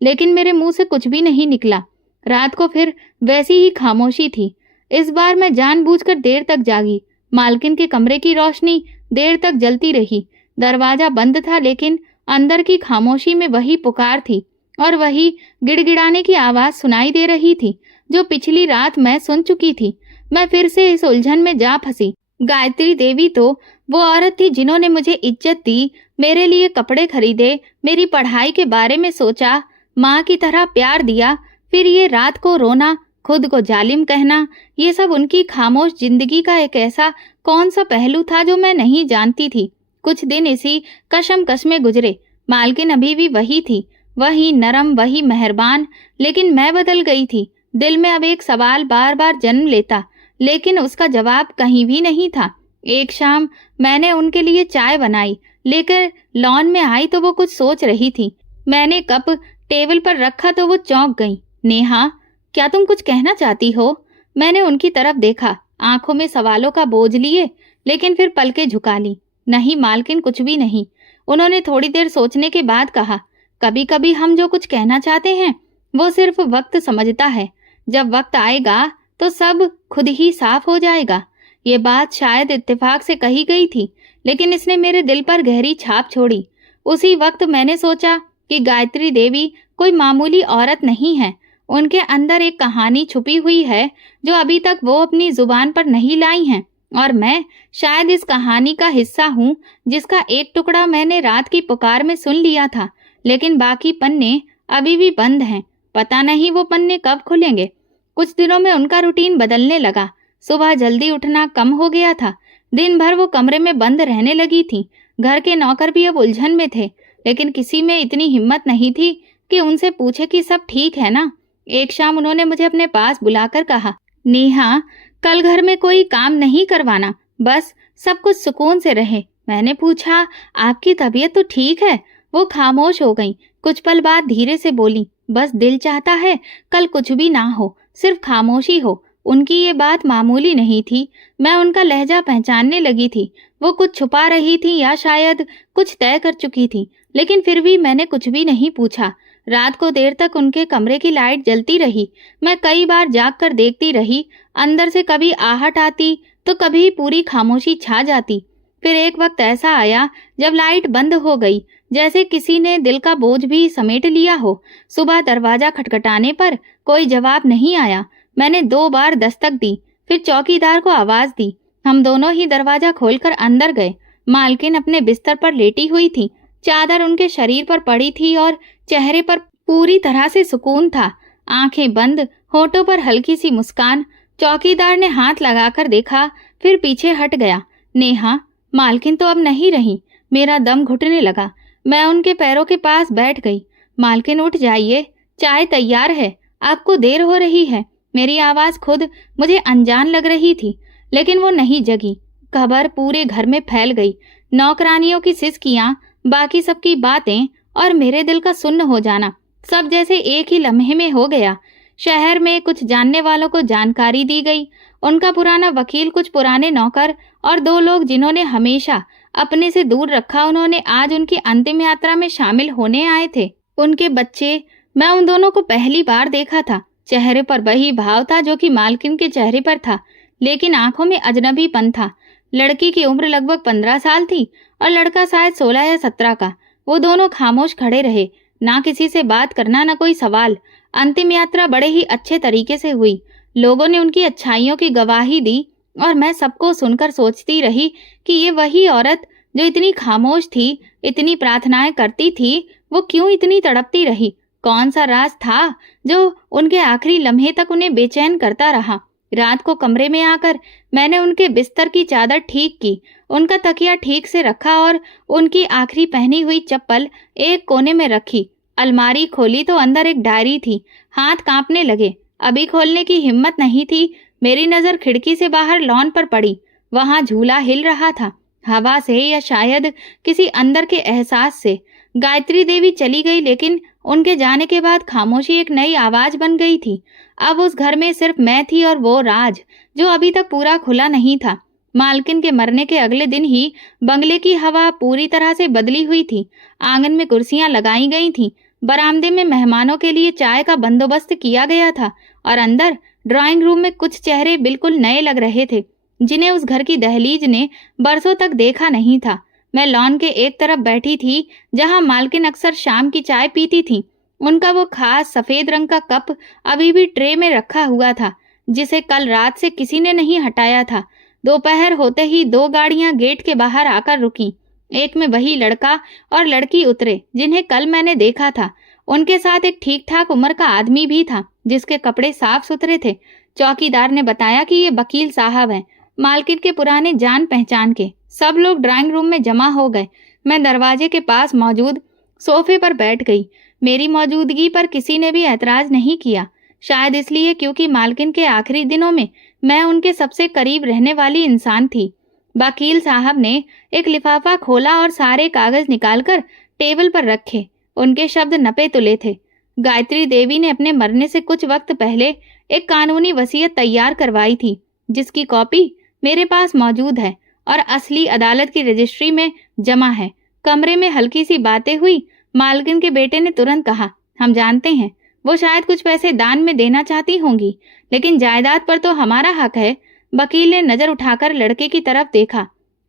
लेकिन मेरे मुंह से कुछ भी नहीं निकला। रात को फिर वैसी ही खामोशी थी। इस बार मैं जानबूझकर देर तक जागी। मालकिन के कमरे की रोशनी देर तक जलती रही। दरवाजा बंद था, लेकिन अंदर की खामोशी में वही पुकार थी और वही गिड़गिड़ाने की आवाज सुनाई दे रही थी जो पिछली रात मैं सुन चुकी थी। मैं फिर से इस उलझन में जा फंसी। गायत्री देवी तो वो औरत थी जिन्होंने मुझे इज्जत दी, मेरे लिए कपड़े खरीदे, मेरी पढ़ाई के बारे में सोचा, माँ की तरह प्यार दिया। फिर ये रात को रोना, खुद को जालिम कहना, ये सब उनकी खामोश जिंदगी का एक ऐसा कौन सा पहलू था जो मैं नहीं जानती थी। कुछ दिन इसी कशमकश में गुजरे। मालकिन अभी भी वही थी, वही नरम, वही मेहरबान, लेकिन मैं बदल गई थी। दिल में अब एक सवाल बार बार जन्म लेता, लेकिन उसका जवाब कहीं भी नहीं था। एक शाम मैंने उनके लिए चाय बनाई, लेकर लॉन में आई तो वो कुछ सोच रही थी। मैंने कप टेबल पर रखा तो वो चौंक गई। नेहा, क्या तुम कुछ कहना चाहती हो? मैंने उनकी तरफ देखा, आंखों में सवालों का बोझ लिए, लेकिन फिर पलकें झुका ली। नहीं मालकिन, कुछ भी नहीं। उन्होंने थोड़ी देर सोचने के बाद कहा, कभी कभी हम जो कुछ कहना चाहते हैं वो सिर्फ वक्त समझता है। जब वक्त आएगा तो सब खुद ही साफ हो जाएगा। ये बात शायद इत्तेफाक से कही गई थी, लेकिन इसने मेरे दिल पर गहरी छाप छोड़ी। उसी वक्त मैंने सोचा कि गायत्री देवी कोई मामूली औरत नहीं है। उनके अंदर एक कहानी छुपी हुई है जो अभी तक वो अपनी जुबान पर नहीं लाई हैं, और मैं शायद इस कहानी का हिस्सा हूँ, जिसका एक टुकड़ा मैंने रात की पुकार में सुन लिया था, लेकिन बाकी पन्ने अभी भी बंद हैं। पता नहीं वो पन्ने कब खुलेंगे। कुछ दिनों में उनका रूटीन बदलने लगा। सुबह जल्दी उठना कम हो गया था। दिन भर वो कमरे में बंद रहने लगी थी। घर के नौकर भी अब उलझन में थे, लेकिन किसी में इतनी हिम्मत नहीं थी कि उनसे पूछे कि सब ठीक है ना। एक शाम उन्होंने मुझे अपने पास बुलाकर कहा, नेहा, कल घर में कोई काम नहीं करवाना, बस सब कुछ सुकून से रहे। मैंने पूछा, आपकी तबीयत तो ठीक है? वो खामोश हो गई। कुछ पल बाद धीरे से बोली, बस दिल चाहता है कल कुछ भी ना हो, सिर्फ खामोशी हो। उनकी ये बात मामूली नहीं थी। मैं उनका लहजा पहचानने लगी थी। वो कुछ छुपा रही थी या शायद कुछ तय कर चुकी थी, लेकिन फिर भी मैंने कुछ भी नहीं पूछा। रात को देर तक उनके कमरे की लाइट जलती रही। मैं कई बार जाग कर देखती रही। अंदर से कभी आहट आती तो कभी पूरी खामोशी छा जाती। फिर एक वक्त ऐसा आया जब लाइट बंद हो गई, जैसे किसी ने दिल का बोझ भी समेट लिया हो। सुबह दरवाजा खटखटाने पर कोई जवाब नहीं आया। मैंने 2 बार दस्तक दी, फिर चौकीदार को आवाज दी। हम दोनों ही दरवाजा खोलकर अंदर गए। मालकिन अपने बिस्तर पर लेटी हुई थी। चादर उनके शरीर पर पड़ी थी और चेहरे पर पूरी तरह से सुकून था। आंखें बंद, होठों पर हल्की सी मुस्कान। चौकीदार ने हाथ लगाकर देखा, फिर पीछे हट गया। नेहा, मालकिन तो अब नहीं रही। मेरा दम घुटने लगा। मैं उनके पैरों के पास बैठ गई। मालकिन, उठ जाइए, चाय तैयार है, आपको देर हो रही है। मेरी आवाज खुद मुझे अनजान लग रही थी, लेकिन वो नहीं जगी। खबर पूरे घर में फैल गई। नौकरानियों की सिसकियां, बाकी सबकी बातें और मेरे दिल का सुन्न हो जाना, सब जैसे एक ही लम्हे में हो गया। शहर में कुछ जानने वालों को जानकारी दी गई। उनका पुराना वकील, कुछ पुराने नौकर और 2 लोग जिन्होंने हमेशा अपने से दूर रखा उन्होंने आज उनकी अंतिम यात्रा में शामिल होने आए थे। उनके बच्चे, मैं उन दोनों को पहली बार देखा था। चेहरे पर वही भाव था जो कि मालकिन के चेहरे पर था, लेकिन आंखों में अजनबीपन था। लड़की की उम्र लगभग 15 साल थी और लड़का शायद 16 या 17 का। वो दोनों खामोश खड़े रहे, ना किसी से बात करना, ना कोई सवाल। अंतिम यात्रा बड़े ही अच्छे तरीके से हुई। लोगों ने उनकी अच्छाइयों की गवाही दी और मैं सबको सुनकर सोचती रही कि ये वही औरत जो इतनी खामोश थी, इतनी प्रार्थनाएं करती थी, वो क्यों इतनी तड़पती रही? कौन सा राज था जो उनके आखिरी लम्हे तक उन्हें बेचैन करता रहा? रात को कमरे में आकर मैंने उनके बिस्तर की चादर ठीक की, उनका तकिया ठीक से रखा और उनकी आखिरी पहनी हुई चप्पल एक कोने में रखी। अलमारी खोली तो अंदर एक डायरी थी। हाथ कांपने लगे, अभी खोलने की हिम्मत नहीं थी। मेरी नजर खिड़की से बाहर लॉन पर पड़ी। वहां झूला हिल रहा था, हवा से या शायद किसी अंदर के एहसास से। गायत्री देवी चली गई, लेकिन उनके जाने के बाद खामोशी एक नई आवाज बन गई थी। अब उस घर में सिर्फ मैं थी और वो राज जो अभी तक पूरा खुला नहीं था। मालकिन के मरने के अगले दिन ही बंगले की हवा पूरी तरह से बदली हुई थी। आंगन में कुर्सियां लगाई गई थीं, बरामदे में मेहमानों के लिए चाय का बंदोबस्त किया गया था और अंदर ड्राइंग रूम में कुछ चेहरे बिल्कुल नए लग रहे थे, जिन्हें उस घर की दहलीज ने बरसों तक देखा नहीं था। मैं लॉन के एक तरफ बैठी थी, जहां मालकिन अक्सर शाम की चाय पीती थी। उनका वो खास सफेद रंग का कप अभी भी ट्रे में रखा हुआ था, जिसे कल रात से किसी ने नहीं हटाया था। दोपहर होते ही 2 गाड़ियां गेट के बाहर आकर रुकी। एक में वही लड़का और लड़की उतरे जिन्हें कल मैंने देखा था। उनके साथ एक ठीक ठाक उम्र का आदमी भी था, जिसके कपड़े साफ सुथरे थे। चौकीदार ने बताया कि ये वकील साहब हैं, मालकिन के पुराने जान पहचान के। सब लोग ड्राइंग रूम में जमा हो गए। मैं दरवाजे के पास मौजूद सोफे पर बैठ गई। मेरी मौजूदगी पर किसी ने भी ऐतराज नहीं किया, शायद इसलिए क्योंकि मालकिन के आखिरी दिनों में मैं उनके सबसे करीब रहने वाली इंसान थी। वकील साहब ने एक लिफाफा खोला और सारे कागज निकालकर टेबल पर रखे। उनके शब्द नपे तुले थे। गायत्री देवी ने अपने मरने से कुछ वक्त पहले एक कानूनी वसीयत तैयार करवाई थी, जिसकी कॉपी मेरे पास मौजूद है और असली अदालत की रजिस्ट्री में जमा है। कमरे में हल्की सी बातें हुई। मालकिन के बेटे ने तुरंत कहा, हम जानते हैं, वो शायद कुछ पैसे दान में देना चाहती होंगी, लेकिन जायदाद पर तो हमारा हक है। वकील ने नजर उठाकर लड़के की तरफ देखा।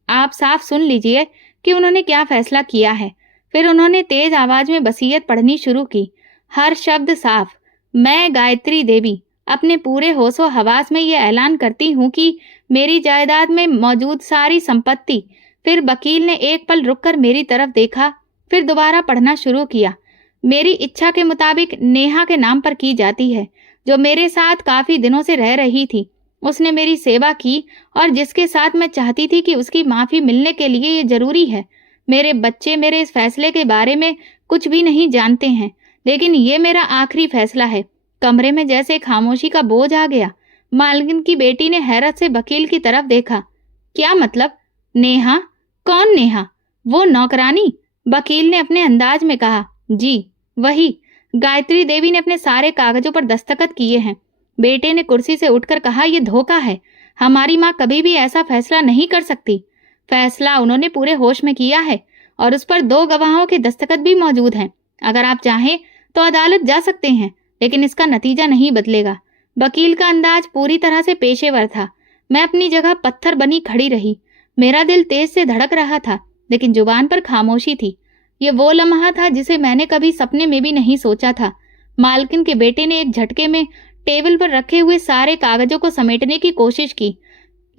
आप साफ सुन लीजिए कि उन्होंने क्या फैसला किया है। फिर उन्होंने तेज आवाज में वसीयत पढ़नी शुरू की, हर शब्द साफ। मैं गायत्री देवी अपने पूरे होशो हवास में ये ऐलान करती हूँ कि मेरी जायदाद में मौजूद सारी संपत्ति। फिर वकील ने एक पल रुककर मेरी तरफ देखा, फिर दोबारा पढ़ना शुरू किया। मेरी इच्छा के मुताबिक नेहा के नाम पर की जाती है, जो मेरे साथ काफी दिनों से रह रही थी। उसने मेरी सेवा की और जिसके साथ मैं चाहती थी कि उसकी माफी मिलने के लिए ये जरूरी है। मेरे बच्चे मेरे इस फैसले के बारे में कुछ भी नहीं जानते हैं, लेकिन ये मेरा आखिरी फैसला है। कमरे में जैसे खामोशी का बोझ आ गया। मालकिन की बेटी ने हैरत से वकील की तरफ देखा। क्या मतलब? नेहा? कौन नेहा? वो नौकरानी? वकील ने अपने अंदाज में कहा। जी वही। गायत्री देवी ने अपने सारे कागजों पर दस्तखत किए हैं। बेटे ने कुर्सी से उठकर कहा, यह धोखा है। हमारी माँ कभी भी ऐसा फैसला नहीं कर सकती। फैसला उन्होंने पूरे होश में किया है और उस पर 2 गवाहों के दस्तखत भी मौजूद हैं। अगर आप चाहें तो अदालत जा सकते हैं, लेकिन इसका नतीजा नहीं बदलेगा। वकील का अंदाज पूरी तरह से पेशेवर था। मैं अपनी जगह पत्थर बनी खड़ी रही। मेरा दिल तेज से धड़क रहा था, लेकिन जुबान पर खामोशी थी। ये वो लम्हा था जिसे मैंने कभी सपने में भी नहीं सोचा था। मालकिन के बेटे ने एक झटके में टेबल पर रखे हुए सारे कागजों को समेटने की कोशिश की,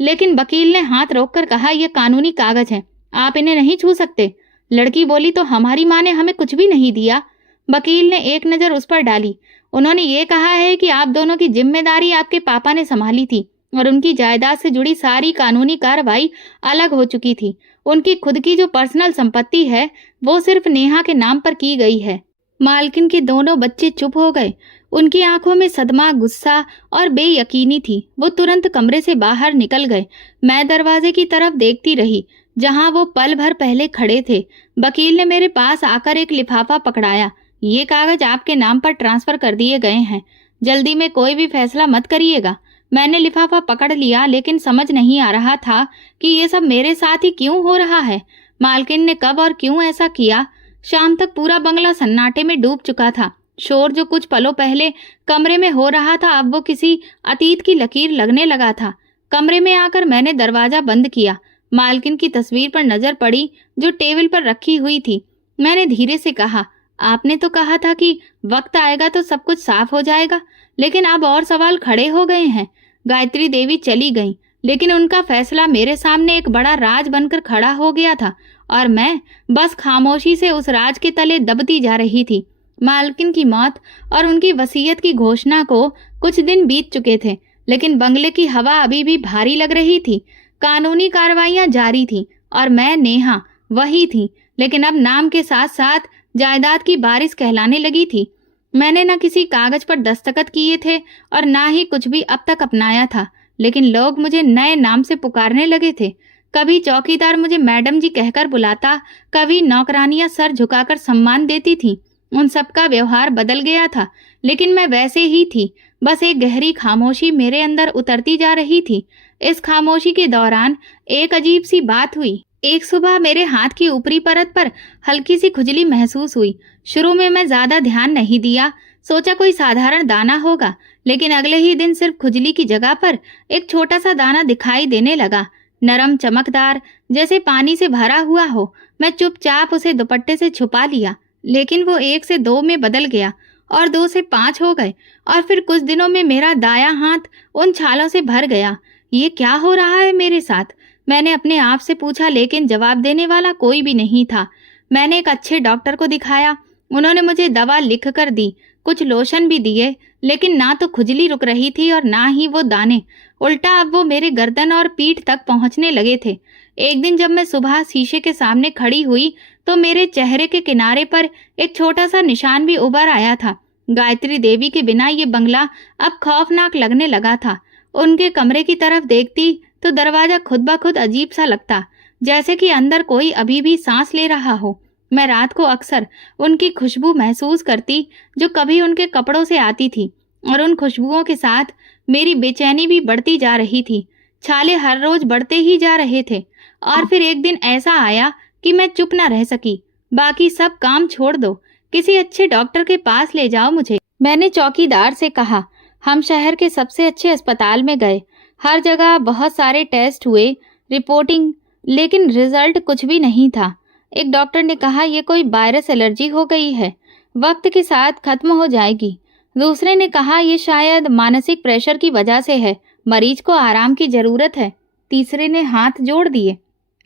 लेकिन वकील ने हाथ रोककर कहा, यह कानूनी कागज हैं, आप इन्हें नहीं छू सकते। लड़की बोली, तो हमारी माँ ने हमें कुछ भी नहीं दिया। वकील ने एक नजर उस पर डाली। उन्होंने ये कहा है कि आप दोनों की जिम्मेदारी आपके पापा ने संभाली थी और उनकी जायदाद से जुड़ी सारी कानूनी कार्रवाई अलग हो चुकी थी। उनकी खुद की जो पर्सनल संपत्ति है वो सिर्फ नेहा के नाम पर की गई है। मालकिन के दोनों बच्चे चुप हो गए। उनकी आंखों में सदमा, गुस्सा और बेयकीनी थी। वो तुरंत कमरे से बाहर निकल गए। मैं दरवाजे की तरफ देखती रही, जहां वो पल भर पहले खड़े थे। वकील ने मेरे पास आकर एक लिफाफा पकड़ाया। ये कागज आपके नाम पर ट्रांसफर कर दिए गए हैं। जल्दी में कोई भी फैसला मत करिएगा। मैंने लिफाफा पकड़ लिया, लेकिन समझ नहीं आ रहा था कि ये सब मेरे साथ ही क्यों हो रहा है। मालकिन ने कब और क्यों ऐसा किया? शाम तक पूरा बंगला सन्नाटे में डूब चुका था। शोर जो कुछ पलों पहले कमरे में हो रहा था, अब वो किसी अतीत की लकीर लगने लगा था। कमरे में आकर मैंने दरवाजा बंद किया। मालकिन की तस्वीर पर नजर पड़ी जो टेबल पर रखी हुई थी। मैंने धीरे से कहा, आपने तो कहा था कि वक्त आएगा तो सब कुछ साफ हो जाएगा, लेकिन अब और सवाल खड़े हो गए हैं। गायत्री देवी चली गईं, लेकिन उनका फैसला मेरे सामने एक बड़ा राज बनकर खड़ा हो गया था और मैं बस खामोशी से उस राज के तले दबती जा रही थी। मालकिन की मौत और उनकी वसीयत की घोषणा को कुछ दिन बीत चुके थे, लेकिन बंगले की हवा अभी भी भारी लग रही थी। कानूनी कार्रवाइयां जारी थी और मैं नेहा वही थी, लेकिन अब नाम के साथ साथ जायदाद की बारिश कहलाने लगी थी। मैंने न किसी कागज पर दस्तखत किए थे और ना ही कुछ भी अब तक अपनाया था, लेकिन लोग मुझे नए नाम से पुकारने लगे थे। कभी चौकीदार मुझे मैडम जी कहकर बुलाता, कभी नौकरानियां सर झुकाकर सम्मान देती थीं। उन सबका व्यवहार बदल गया था, लेकिन मैं वैसे ही थी। बस एक गहरी खामोशी मेरे अंदर उतरती जा रही थी। इस खामोशी के दौरान एक अजीब सी बात हुई। एक सुबह मेरे हाथ की ऊपरी परत पर हल्की सी खुजली महसूस हुई। शुरू में मैं ज्यादा ध्यान नहीं दिया, सोचा कोई साधारण दाना होगा, लेकिन अगले ही दिन सिर्फ खुजली की जगह पर एक छोटा सा दाना दिखाई देने लगा, नरम चमकदार, जैसे पानी से भरा हुआ हो। मैं चुपचाप उसे दुपट्टे से छुपा लिया, लेकिन वो 1 से 2 में बदल गया और 2 से 5 हो गए और फिर कुछ दिनों में मेरा दायां हाथ उन छालों से भर गया। ये क्या हो रहा है मेरे साथ? मैंने अपने आप से पूछा, लेकिन जवाब देने वाला कोई भी नहीं था। मैंने एक अच्छे डॉक्टर को दिखाया। उन्होंने मुझे दवा लिख कर दी, कुछ लोशन भी दिए, लेकिन ना तो खुजली रुक रही थी और ना ही वो दाने। उल्टा अब वो मेरे गर्दन और पीठ तक पहुंचने लगे थे। एक दिन जब मैं सुबह शीशे के सामने खड़ी हुई तो मेरे चेहरे के किनारे पर एक छोटा सा निशान भी उभर आया था। गायत्री देवी के बिना ये बंगला अब खौफनाक लगने लगा था। उनके कमरे की तरफ देखती तो दरवाजा खुद ब खुद अजीब सा लगता, जैसे कि अंदर कोई अभी भी सांस ले रहा हो। मैं रात को अक्सर उनकी खुशबू महसूस करती जो कभी उनके कपड़ों से आती थी, और उन खुशबुओं के साथ मेरी बेचैनी भी बढ़ती जा रही थी। छाले हर रोज बढ़ते ही जा रहे थे और फिर एक दिन ऐसा आया कि मैं चुप ना रह सकी। बाकी सब काम छोड़ दो, किसी अच्छे डॉक्टर के पास ले जाओ मुझे, मैंने चौकीदार से कहा। हम शहर के सबसे अच्छे अस्पताल में गए, हर जगह बहुत सारे टेस्ट हुए, रिपोर्टिंग, लेकिन रिजल्ट कुछ भी नहीं था। एक डॉक्टर ने कहा ये कोई वायरस एलर्जी हो गई है, वक्त के साथ खत्म हो जाएगी। दूसरे ने कहा ये शायद मानसिक प्रेशर की वजह से है, मरीज को आराम की जरूरत है। तीसरे ने हाथ जोड़ दिए,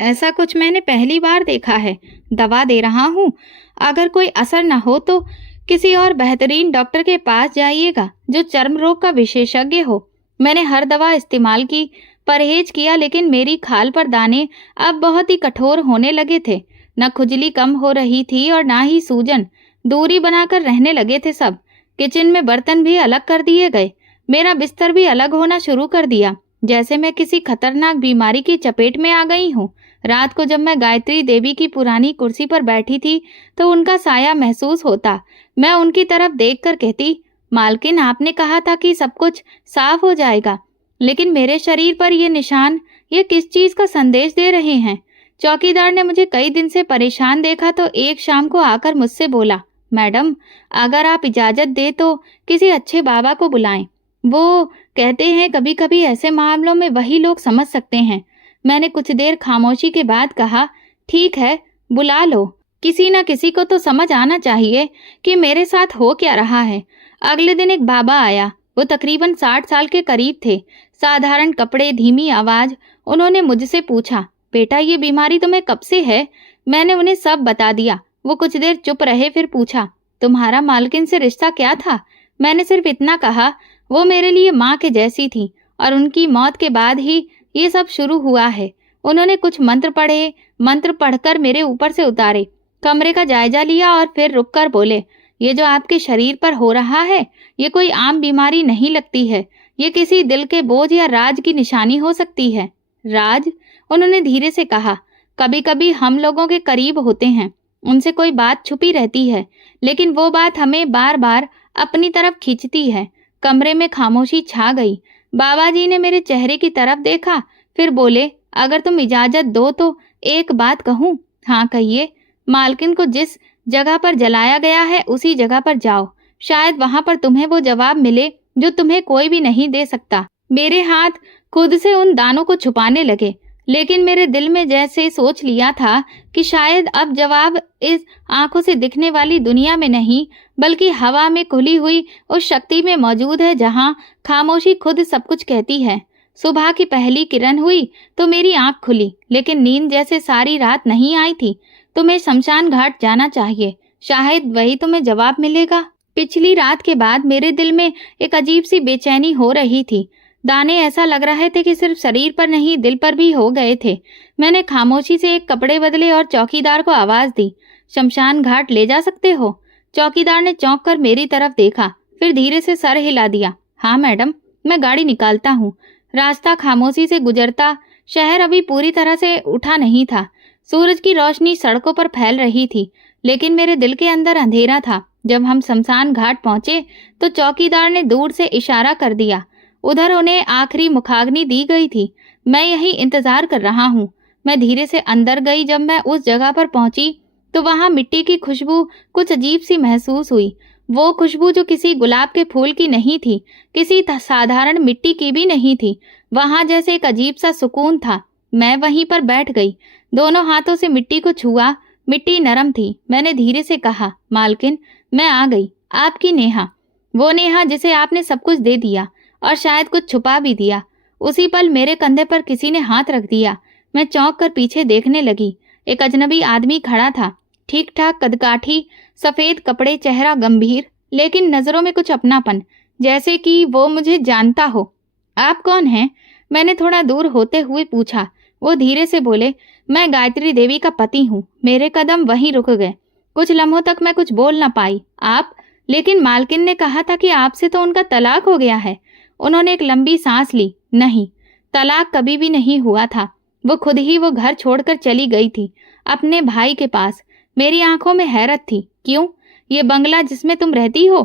ऐसा कुछ मैंने पहली बार देखा है। दवा दे रहा हूँ, अगर कोई असर न हो तो किसी और बेहतरीन डॉक्टर के पास जाइएगा जो चर्म रोग का विशेषज्ञ हो। मैंने हर दवा इस्तेमाल की, परहेज किया, लेकिन मेरी खाल पर दाने अब बहुत ही कठोर होने लगे थे। न खुजली कम हो रही थी और ना ही सूजन। दूरी बनाकर रहने लगे थे सब। किचन में बर्तन भी अलग कर दिए गए। मेरा बिस्तर भी अलग होना शुरू कर दिया, जैसे मैं किसी खतरनाक बीमारी की चपेट में आ गई हूँ। रात को जब मैं गायत्री देवी की पुरानी कुर्सी पर बैठी थी तो उनका साया महसूस होता। मैं उनकी तरफ देखकर कहती, मालकिन आपने कहा था कि सब कुछ साफ हो जाएगा, लेकिन मेरे शरीर पर ये निशान, ये किस चीज का संदेश दे रहे हैं? चौकीदार ने मुझे कई दिन से परेशान देखा तो एक शाम को आकर मुझसे बोला, मैडम अगर आप इजाजत दे तो किसी अच्छे बाबा को बुलाएं। वो कहते हैं कभी कभी ऐसे मामलों में वही लोग समझ सकते हैं। मैंने कुछ देर खामोशी के बाद कहा, ठीक है बुला लो, किसी न किसी को तो समझ आना चाहिए कि मेरे साथ हो क्या रहा है। अगले दिन एक बाबा आया। वो तकरीबन 60 साल के करीब थे, साधारण कपड़े, धीमी आवाज। उन्होंने मुझसे पूछा, बेटा ये बीमारी तुम्हें कब से है? मैंने उन्हें सब बता दिया। वो कुछ देर चुप रहे, फिर पूछा, तुम्हारा मालकिन से रिश्ता क्या था? मैंने सिर्फ इतना कहा, वो मेरे लिए माँ के जैसी थी और उनकी मौत के बाद ही ये सब शुरू हुआ है। उन्होंने कुछ मंत्र पढ़े, मंत्र पढ़कर मेरे ऊपर से उतारे, कमरे का जायजा लिया और फिर रुककर बोले, ये जो आपके शरीर पर हो रहा है ये कोई आम बीमारी नहीं लगती है, ये किसी दिल के बोझ या राज की निशानी हो सकती है। राज? उन्होंने धीरे से कहा, कभी कभी हम लोगों के करीब होते हैं, उनसे कोई बात छुपी रहती है, लेकिन वो बात हमें बार बार अपनी तरफ खींचती है। कमरे में खामोशी छा गई। बाबा जी ने मेरे चेहरे की तरफ देखा, फिर बोले, अगर तुम इजाजत दो तो एक बात कहूँ। हाँ कहिए। मालकिन को जिस जगह पर जलाया गया है उसी जगह पर जाओ, शायद वहां पर तुम्हें वो जवाब मिले जो तुम्हें कोई भी नहीं दे सकता। मेरे हाथ खुद से उन दानों को छुपाने लगे, लेकिन मेरे दिल में जैसे सोच लिया था कि शायद अब जवाब इस आंखों से दिखने वाली दुनिया में नहीं, बल्कि हवा में खुली हुई उस शक्ति में मौजूद है जहां खामोशी खुद सब कुछ कहती है। सुबह की पहली किरण हुई तो मेरी आंख खुली, लेकिन नींद जैसे सारी रात नहीं आई थी। तुम्हें शमशान घाट जाना चाहिए, शायद वही तुम्हें जवाब मिलेगा। पिछली रात के बाद मेरे दिल में एक अजीब सी बेचैनी हो रही थी। दाने ऐसा लग रहे थे कि सिर्फ शरीर पर नहीं दिल पर भी हो गए थे। मैंने खामोशी से एक कपड़े बदले और चौकीदार को आवाज दी, शमशान घाट ले जा सकते हो? चौकीदार ने चौंक कर मेरी तरफ देखा, फिर धीरे से सर हिला दिया। हाँ मैडम, मैं गाड़ी निकालता हूँ। रास्ता खामोशी से गुजरता, शहर अभी पूरी तरह से उठा नहीं था। सूरज की रोशनी सड़कों पर फैल रही थी, लेकिन मेरे दिल के अंदर अंधेरा था। जब हम शमशान घाट पहुंचे तो चौकीदार ने दूर से इशारा कर दिया। उधर उन्हें आखिरी मुखाग्नि दी गई थी। मैं यही इंतजार कर रहा हूँ। मैं धीरे से अंदर गई। जब मैं उस जगह पर पहुंची तो वहां मिट्टी की खुशबू कुछ अजीब सी महसूस हुई। वो खुशबू जो किसी गुलाब के फूल की नहीं थी, किसी साधारण मिट्टी की भी नहीं थी। वहां जैसे एक अजीब सा सुकून था। मैं वहीं पर बैठ गई, दोनों हाथों से मिट्टी को छुआ। मिट्टी नरम थी। मैंने धीरे से कहा, मालकिन, मैं आ गई, आपकी नेहा। वो नेहा जिसे आपने सब कुछ दे दिया और शायद कुछ छुपा भी दिया। उसी पल मेरे कंधे पर किसी ने हाथ रख दिया। मैं चौंक कर पीछे देखने लगी। एक अजनबी आदमी खड़ा था, ठीक ठाक कदकाठी, सफेद कपड़े, चेहरा गंभीर, लेकिन नजरों में कुछ अपनापन, जैसे कि वो मुझे जानता हो। आप कौन हैं? मैंने थोड़ा दूर होते हुए पूछा। वो धीरे से बोले, मैं गायत्री देवी का पति हूँ। मेरे कदम वहीं रुक गए। कुछ लम्हों तक मैं कुछ बोल न पाई। आप? लेकिन मालकिन ने कहा था कि आपसे तो उनका तलाक हो गया है। उन्होंने एक लंबी सांस ली। नहीं, तलाक कभी भी नहीं हुआ था। वो खुद ही वो घर छोड़कर चली गई थी, अपने भाई के पास। मेरी आंखों में हैरत थी। क्यों? ये बंगला जिसमें तुम रहती हो,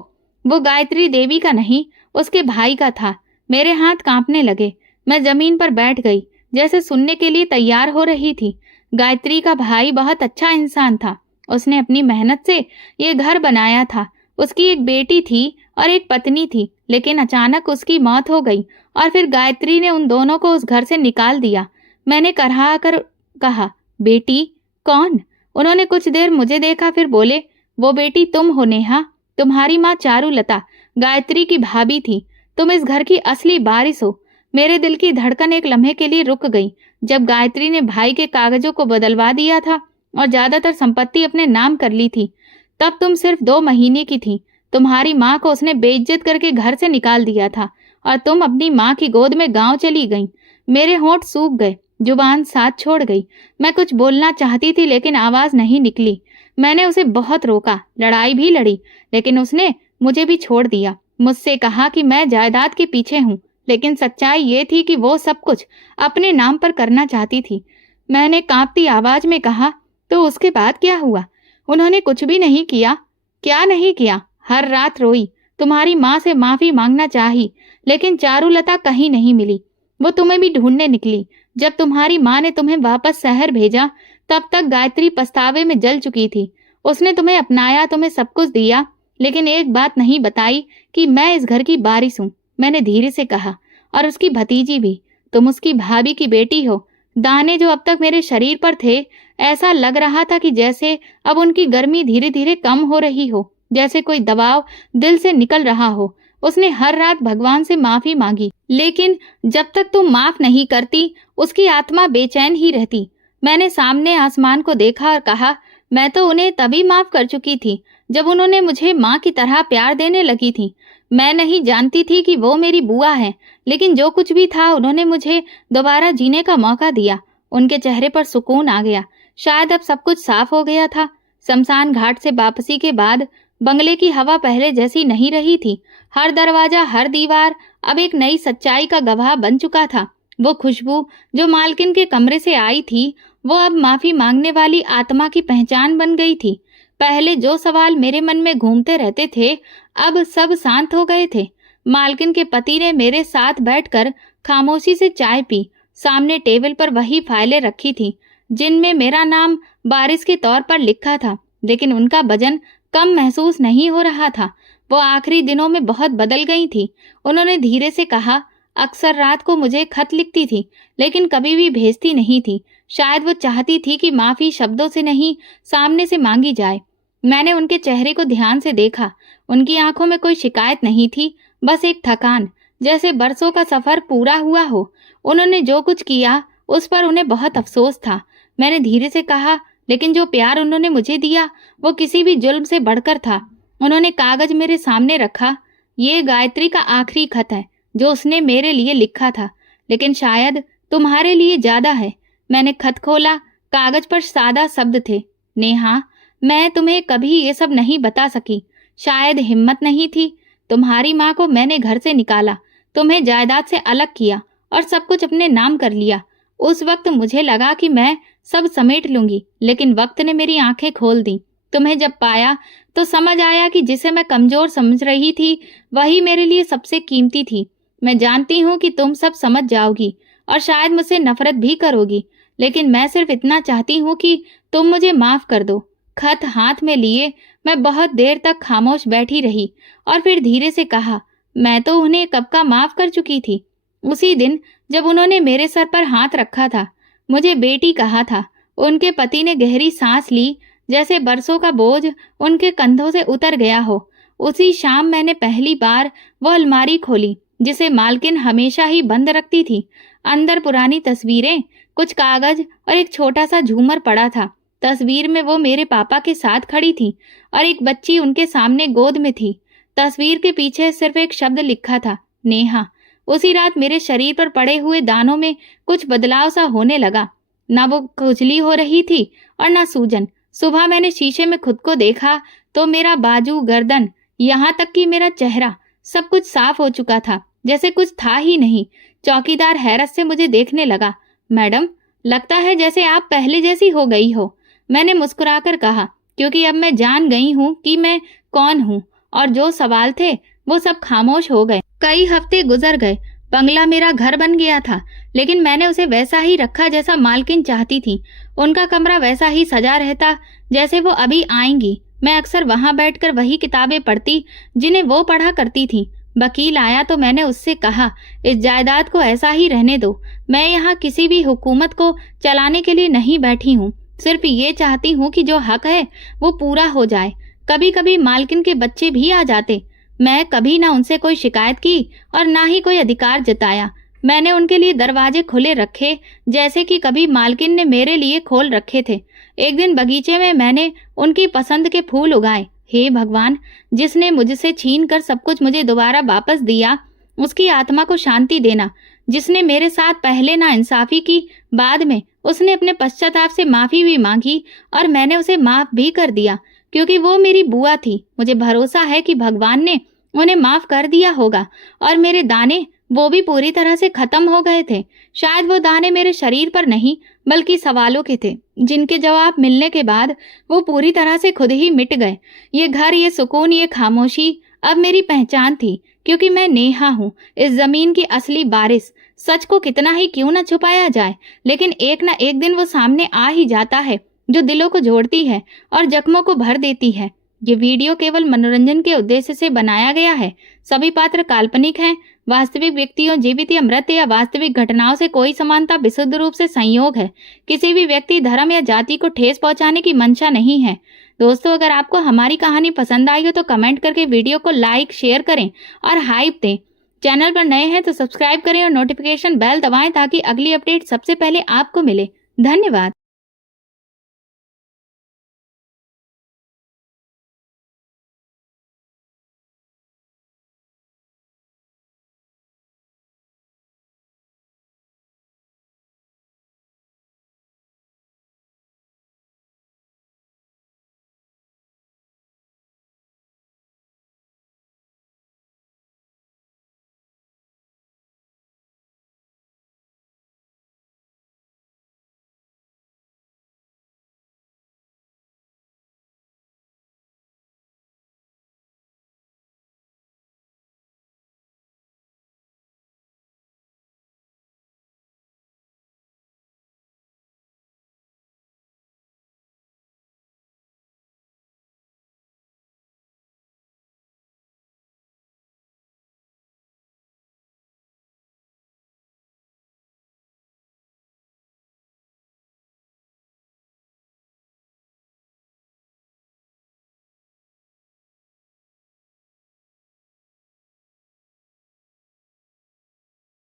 वो गायत्री देवी का नहीं, उसके भाई का था। मेरे हाथ कांपने लगे। मैं जमीन पर बैठ गई, जैसे सुनने के लिए तैयार हो रही थी। गायत्री का भाई बहुत अच्छा इंसान था। उसने अपनी मेहनत से ये घर बनाया था। उसकी एक बेटी थी और एक पत्नी थी, लेकिन अचानक उसकी मौत हो गई और फिर गायत्री ने उन दोनों को उस घर से निकाल दिया। मैंने करहा कर कहा, बेटी? कौन? उन्होंने कुछ देर मुझे देखा, फिर बोले, वो बेटी तुम हो नेहा। तुम्हारी माँ चारुलता गायत्री की भाभी थी। तुम इस घर की असली वारिस हो। मेरे दिल की धड़कन एक लम्हे के लिए रुक गई। जब गायत्री ने भाई के कागजों को बदलवा दिया था और ज्यादातर संपत्ति अपने नाम कर ली थी, तब तुम सिर्फ 2 महीने की थी। तुम्हारी माँ को उसने बेइज्जत करके घर से निकाल दिया था और तुम अपनी माँ की गोद में गांव चली गई। मेरे होंठ सूख गए, जुबान साथ छोड़ गई। मैं कुछ बोलना चाहती थी, लेकिन आवाज नहीं निकली। मैंने उसे बहुत रोका, लड़ाई भी लड़ी, लेकिन उसने मुझे भी छोड़ दिया। मुझसे कहा कि मैं जायदाद के पीछे हूँ, लेकिन सच्चाई ये थी कि वो सब कुछ अपने नाम पर करना चाहती थी। मैंने कांपती आवाज में कहा, तो उसके बाद क्या हुआ? उन्होंने कुछ भी नहीं किया। क्या नहीं किया? हर रात रोई, तुम्हारी माँ से माफी मांगना चाही, लेकिन चारुलता कहीं नहीं मिली। वो तुम्हें भी ढूंढने निकली। जब तुम्हारी माँ ने तुम्हें वापस शहर भेजा, तब तक गायत्री पछतावे में जल चुकी थी। उसने तुम्हें अपनाया, तुम्हें सब कुछ दिया, लेकिन एक बात नहीं बताई कि मैं इस घर की वारिस हूँ। मैंने धीरे से कहा, और उसकी भतीजी भी। तुम उसकी भाभी की बेटी हो। दाने जो अब तक मेरे शरीर पर थे, ऐसा लग रहा था कि जैसे अब उनकी गर्मी धीरे धीरे कम हो रही हो, जैसे कोई दबाव दिल से निकल रहा हो। उसने हर रात भगवान से माफी मांगी, लेकिन जब तक तुम माफ नहीं करती, उसकी आत्मा बेचैन ही रहती। मैंने सामने आसमान को देखा और कहा, मैं तो उन्हें तभी माफ कर चुकी थी जब उन्होंने मुझे माँ की तरह प्यार देने लगी थी। मैं नहीं जानती थी कि वो मेरी बुआ है, लेकिन जो कुछ भी था, उन्होंने मुझे दोबारा जीने का मौका दिया। उनके चेहरे पर सुकून आ गया। शायद अब सब कुछ साफ हो गया था। शमशान घाट से वापसी के बाद बंगले की हवा पहले जैसी नहीं रही थी। हर दरवाजा, हर दीवार अब एक नई सच्चाई का गवाह बन चुका था। वो खुशबू जो मालकिन के कमरे से आई थी, वो अब माफी मांगने वाली आत्मा की पहचान बन गई थी। पहले जो सवाल मेरे मन में घूमते रहते थे, अब सब शांत हो गए थे। मालकिन के पति ने मेरे साथ बैठकर खामोशी से चाय पी। सामने टेबल पर वही फाइलें रखी थी। जिनमें मेरा नाम बारिश के तौर पर लिखा था, लेकिन उनका वजन कम महसूस नहीं हो रहा था। वो आखिरी दिनों में बहुत बदल गई थी। उन्होंने धीरे से कहा, अक्सर रात को मुझे खत लिखती थी, लेकिन कभी भी भेजती नहीं थी। शायद वो चाहती थी कि माफी शब्दों से नहीं, सामने से मांगी जाए। मैंने उनके चेहरे को ध्यान से देखा। उनकी आंखों में कोई शिकायत नहीं थी, बस एक थकान, जैसे बरसों का सफर पूरा हुआ हो। उन्होंने जो कुछ किया उस पर उन्हें बहुत अफसोस था। मैंने धीरे से कहा, लेकिन जो प्यार उन्होंने मुझे दिया वो किसी भी जुल्म से बढ़कर था। उन्होंने कागज मेरे सामने रखा। ये गायत्री का आखिरी खत है जो उसने मेरे लिए लिखा था, लेकिन शायद तुम्हारे लिए ज्यादा है। मैंने खत खोला। कागज पर सादा शब्द थे, नेहा, मैं तुम्हें कभी ये सब नहीं बता सकी। शायद हिम्मत नहीं थी। तुम्हारी माँ को मैंने घर से निकाला, तुम्हें जायदाद से अलग किया और सब कुछ अपने नाम कर लिया। उस वक्त मुझे लगा कि मैं सब समेट लूंगी, लेकिन वक्त ने मेरी आंखें खोल दी। तुम्हें जब पाया तो समझ आया कि जिसे मैं कमजोर समझ रही थी वही मेरे लिए सबसे कीमती थी। मैं जानती हूँ कि तुम सब समझ जाओगी और शायद मुझसे नफरत भी करोगी, लेकिन मैं सिर्फ इतना चाहती हूँ कि तुम मुझे माफ कर दो। खत हाथ में लिए मैं बहुत देर तक खामोश बैठी रही और फिर धीरे से कहा, मैं तो उन्हें कब का माफ कर चुकी थी। उसी दिन जब उन्होंने मेरे सर पर हाथ रखा था, मुझे बेटी कहा था। उनके पति ने गहरी सांस ली, जैसे बरसों का बोझ उनके कंधों से उतर गया हो। उसी शाम मैंने पहली बार वो अलमारी खोली जिसे मालकिन हमेशा ही बंद रखती थी। अंदर पुरानी तस्वीरें, कुछ कागज और एक छोटा सा झूमर पड़ा था। तस्वीर में वो मेरे पापा के साथ खड़ी थी और एक बच्ची उनके सामने गोद में थी। तस्वीर के पीछे सिर्फ एक शब्द लिखा था, नेहा। उसी रात मेरे शरीर पर पड़े हुए दानों में कुछ बदलाव सा होने लगा। ना वो खुजली हो रही थी और ना सूजन। सुबह मैंने शीशे में खुद को देखा तो मेरा बाजू, गर्दन, यहाँ तक कि मेरा चेहरा, सब कुछ साफ हो चुका था, जैसे कुछ था ही नहीं। चौकीदार हैरत से मुझे देखने लगा। मैडम, लगता है जैसे आप पहले जैसी हो गई हो। मैंने मुस्कुराकर कहा, क्योंकि अब मैं जान गई हूँ कि मैं कौन हूँ और जो सवाल थे वो सब खामोश हो गए। कई हफ्ते गुजर गए। बंगला मेरा घर बन गया था, लेकिन मैंने उसे वैसा ही रखा जैसा मालकिन चाहती थी। उनका कमरा वैसा ही सजा रहता जैसे वो अभी आएंगी। मैं अक्सर वहां बैठकर वही किताबें पढ़ती जिन्हें वो पढ़ा करती थी। वकील आया तो मैंने उससे कहा, इस जायदाद को ऐसा ही रहने दो। मैं यहाँ किसी भी हुकूमत को चलाने के लिए नहीं बैठी हूँ, सिर्फ ये चाहती हूँ कि जो हक है वो पूरा हो जाए। कभी कभी मालकिन के बच्चे भी आ जाते। मैं कभी ना उनसे कोई शिकायत की और ना ही कोई अधिकार जताया। मैंने उनके लिए दरवाजे खुले रखे, जैसे कि कभी मालकिन ने मेरे लिए खोल रखे थे। एक दिन बगीचे में मैंने उनकी पसंद के फूल उगाए। हे भगवान, जिसने मुझसे छीन कर सब कुछ मुझे दोबारा वापस दिया, उसकी आत्मा को शांति देना। जिसने मेरे साथ पहले नाइंसाफी की, बाद में उसने अपने पश्चाताप से माफी भी मांगी और मैंने उसे माफ भी कर दिया, क्योंकि वो मेरी बुआ थी। मुझे भरोसा है कि भगवान ने उन्हें माफ कर दिया होगा और मेरे दाने, वो भी पूरी तरह से खत्म हो गए थे। शायद वो दाने मेरे शरीर पर नहीं, बल्कि सवालों के थे, जिनके जवाब मिलने के बाद वो पूरी तरह से खुद ही मिट गए। ये घर, ये सुकून, ये खामोशी अब मेरी पहचान थी, क्योंकि मैं नेहा हूँ, इस जमीन की असली बारिश। सच को कितना ही क्यों न छुपाया जाए, लेकिन एक न एक दिन वो सामने आ ही जाता है, जो दिलों को जोड़ती है और जख्मों को भर देती है। ये वीडियो केवल मनोरंजन के उद्देश्य से बनाया गया है। सभी पात्र काल्पनिक हैं। वास्तविक व्यक्तियों, जीवित या मृत या वास्तविक घटनाओं से कोई समानता विशुद्ध रूप से संयोग है। किसी भी व्यक्ति, धर्म या जाति को ठेस पहुंचाने की मंशा नहीं है। दोस्तों, अगर आपको हमारी कहानी पसंद आई हो तो कमेंट करके वीडियो को लाइक, शेयर करें और हाइप दें। चैनल पर नए हैं तो सब्सक्राइब करें और नोटिफिकेशन बेल दबाएं ताकि अगली अपडेट सबसे पहले आपको मिले। धन्यवाद।